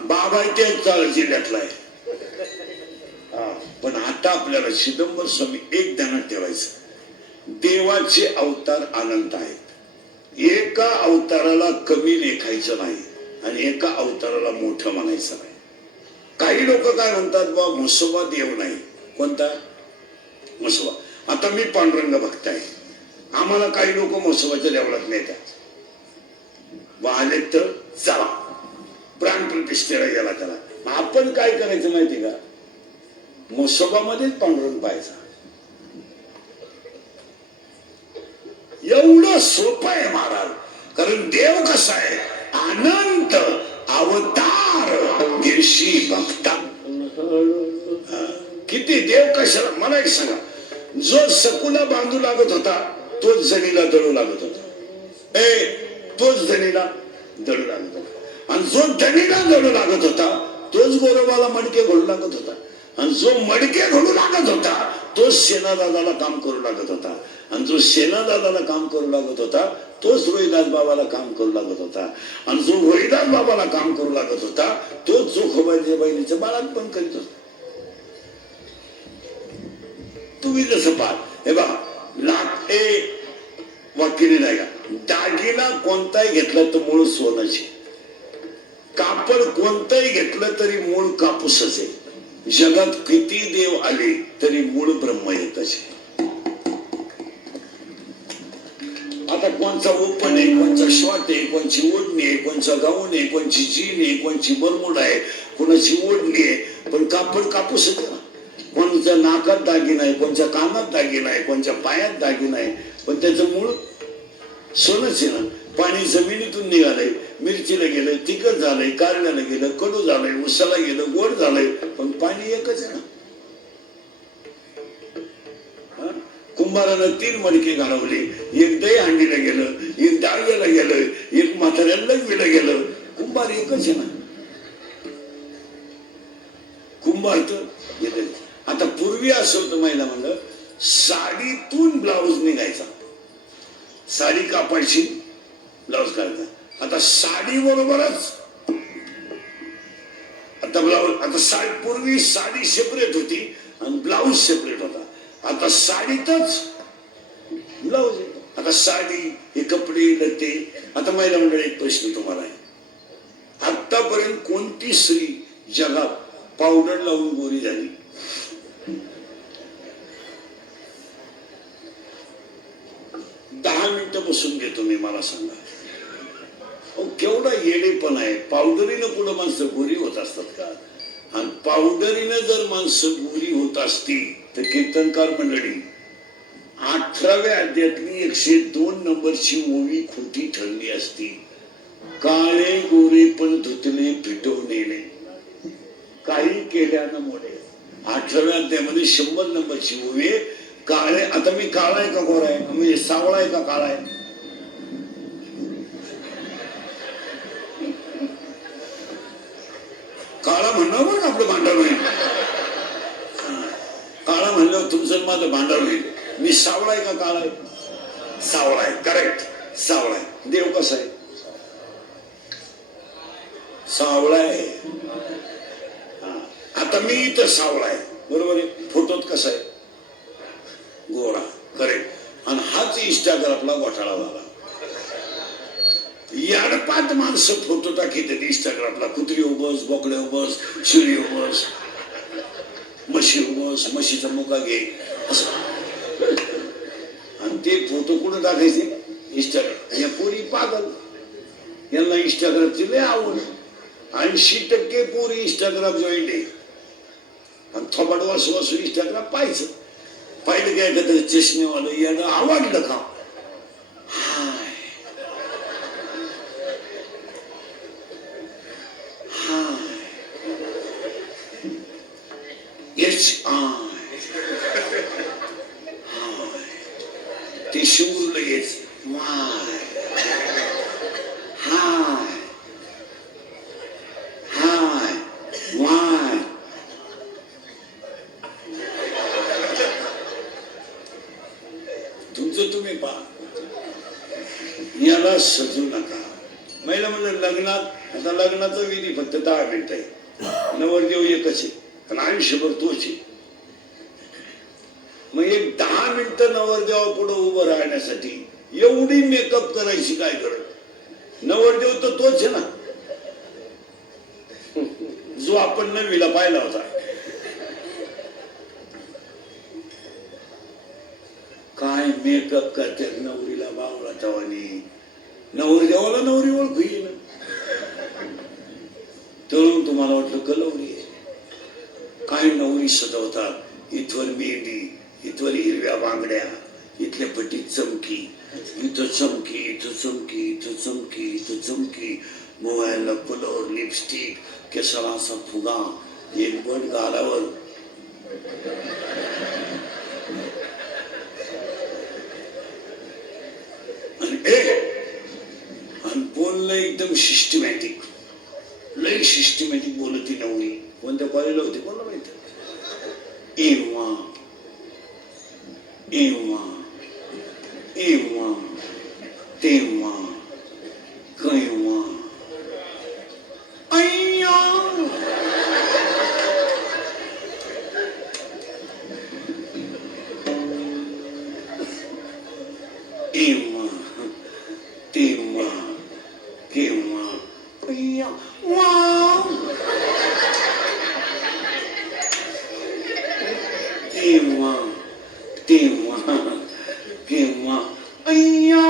बाबा तेच जिल्ह्यातला आहे. पण आता आपल्याला चिदंबर स्वामी एक ध्यानात ठेवायचं, देवाचे अवतार अनंत आहेत. एका अवताराला कमी लेखायचं नाही आणि एका अवताराला मोठं म्हणायचं नाही. काही लोक काय म्हणतात, बा म्हसोबा देव नाही. कोणता म्हसोबा? आता मी पांडुरंग भक्त आहे, आम्हाला काही लोक म्हसोबाच्या देवळात नेतात. आले तर चला प्राणप्रतिष्ठेला गेला त्याला. आपण काय करायचं माहिती का, मसोबामध्येच पांडुरंग पाहायचा. एवढं सोपं आहे महाराज. कारण देव कसा आहे, अनंत अवतार गिरशी भक्ता. किती देव कशाला. मला एक सांगा, जो सकुला बांधू लागत होता तोच जणीला दळू लागत होता. तोच जणीला दळू लागत होता. आणि जो जणीला दळू लागत होता तोच गोरोबाला मडके घोडू लागत होता. आणि जो मडके घोडू लागत होता तोच सेनादादाला काम करू लागत होता. आणि जो सेनादादाला काम करू लागत होता तोच रोहिदास बाबाला काम करू लागत होता. आणि जो रोहिदास बाबाला काम करू लागत होता तोच जोखोबाईच्या बहिणीचं बाळात पण करीत होता. तुम्ही जसं पाहा, हे बघा, लाख वाक्यने नाही का, दागिना कोणताही घेतला तर मूळ सोनाचे, कापड कोणताही घेतलं तरी मूळ कापूसच आहे. जगात किती देव आले तरी मूळ ब्रह्म येतच. आता कोणचा ओपन आहे, कोणचा शॉर्ट आहे, कोणची ओढणी आहे, कोणचा गाऊन आहे, कोणची जीन आहे, कोणची बरमुड आहे, कोणाची ओढणी आहे, पण कापड कापूसच आहे ना. कोणच्या नाकात दागिना आहे, कोणच्या कानात दागिना आहे, कोणच्या पायात दागिना आहे, पण त्याचं मूळ सोनच आहे ना. पाणी जमिनीतून निघालंय, मिरचीला गेलंय, तिखट झालंय, कारल्याला गेलं, कडू झालंय, उसाला गेलं, गोड झालंय, पण पाणी एकच आहे ना. कुंभारानं 3 मडके घालवले, एक दही हांडीला गेलं, एक डाळव्याला गेलं, एक म्हाताऱ्याला विलं गेलं. कुंभार एकच आहे ना. कुंभार तर गेले. आता पूर्वी असं होतं, महिला म्हणलं साडीतून ब्लाऊज निघायचा, साडी कापायची, ब्लाऊज काढायचा. आता साडी बरोबरच आता ब्लाऊज. आता पूर्वी साडी सेपरेट होती आणि ब्लाऊज सेपरेट होता. आता साडीतच ब्लाऊज आहे. आता साडी, हे कपडे, लते. आता महिला मंडळ, एक प्रश्न तुम्हाला आहे, आतापर्यंत कोणती स्त्री जगात पावडर लावून गोरी झाली? बसून घेतो मी, मला सांगा. केवढा येडेपण आहे. पावडरीनं पुढे माणसं गोरी होत असतात का? आणि पावडरीनं जर माणसं गोरी होत असती तर कीर्तनकार मंडळी 18व्या अध्यायातली 102 नंबरची ओवी खोटी ठरली असती. काळे गोरे पण धुतले फिटवलेले, काही केल्यानं मोडे. 18व्या अध्यायामध्ये 100 नंबरची ओवी. काळे, आता मी काळा आहे का गोरा आहे, म्हणजे सावळा आहे का काळा आहे? काळा म्हणणार बरं आपलं भांडण होईल. काळा म्हणल्यावर तुमचं माझं भांडण होईल. मी सावळा आहे का काळा आहे? सावळा आहे, करेक्ट, सावळा आहे. देव कसा आहे? सावळा आहे. आता मी इथं सावळा आहे, बरोबर आहे. फोटोत कसा आहे? गोरा, करेक्ट. आणि हाच इंस्टाग्रामला घोटाळा झाला. याडपाट माणसं फोटो टाकीत इंस्टाग्रामला. कुत्री उबस, बोकड्या उबस, शिळी उबस, म्हशी उबस, म्हशीचा मुका घे असं. आणि ते फोटो कुठं टाकायचे? इंस्टाग्राम. या पोरी पागल, यांना इंस्टाग्रामची लय आवड. 80% पोरी इंस्टाग्राम जॉईंट आहे. आणि थोबाड वासू वासू इंस्टाग्राम पाहायचं. पाहिलं काय का तरी चष्मेवालं यानं आवडलं का? हाय हाय ते शिवून लगेच हाय हाय हाय वाय. तुमचं तुम्ही पहा, याला सजू नका. महिला म्हणलं लग्नात, आता लग्नाचा विधी फक्त 10 मिनिट आहे. नवरदेव एकच आहे आणि आयुष्यभर तोच आहे. मग एक 10 मिनिटं नवरदेवा पुढे उभं राहण्यासाठी एवढी मेकअप करायची काय गरज? नवरदेव तर तोच आहे ना, जो आपण नवीला पाहिला होता. काय मेकअप करतात नवरीला बावळा तवानी. नवरदेवाला नवरी ओळखू येईल. मला वाटलं कलवरी आहे. काय नवरी सजवतात, इथवर मेहंदी, इथवर हिरव्या बांगड्या, इथल्या पट्टीत चमकी, इथं चमकी, इथं चमकी, इथं चमकी, इथं चमकी, मोबाईलला कलर, लिपस्टिक, केसाला असा फुगा, एक बट गालावर. आणि बोलणं एकदम सिस्टमॅटिक, लई सिस्टमॅटिक बोलती नवरी. कोणत्या कॉलेजला होती कोणाला माहिती. एव्हा एव्हा एव्हा तेव्हा केव्हा अय्या एव्हा तेव्हा केव्हा अय्या वा तेव्हा तेव्हा केव्हा अय्या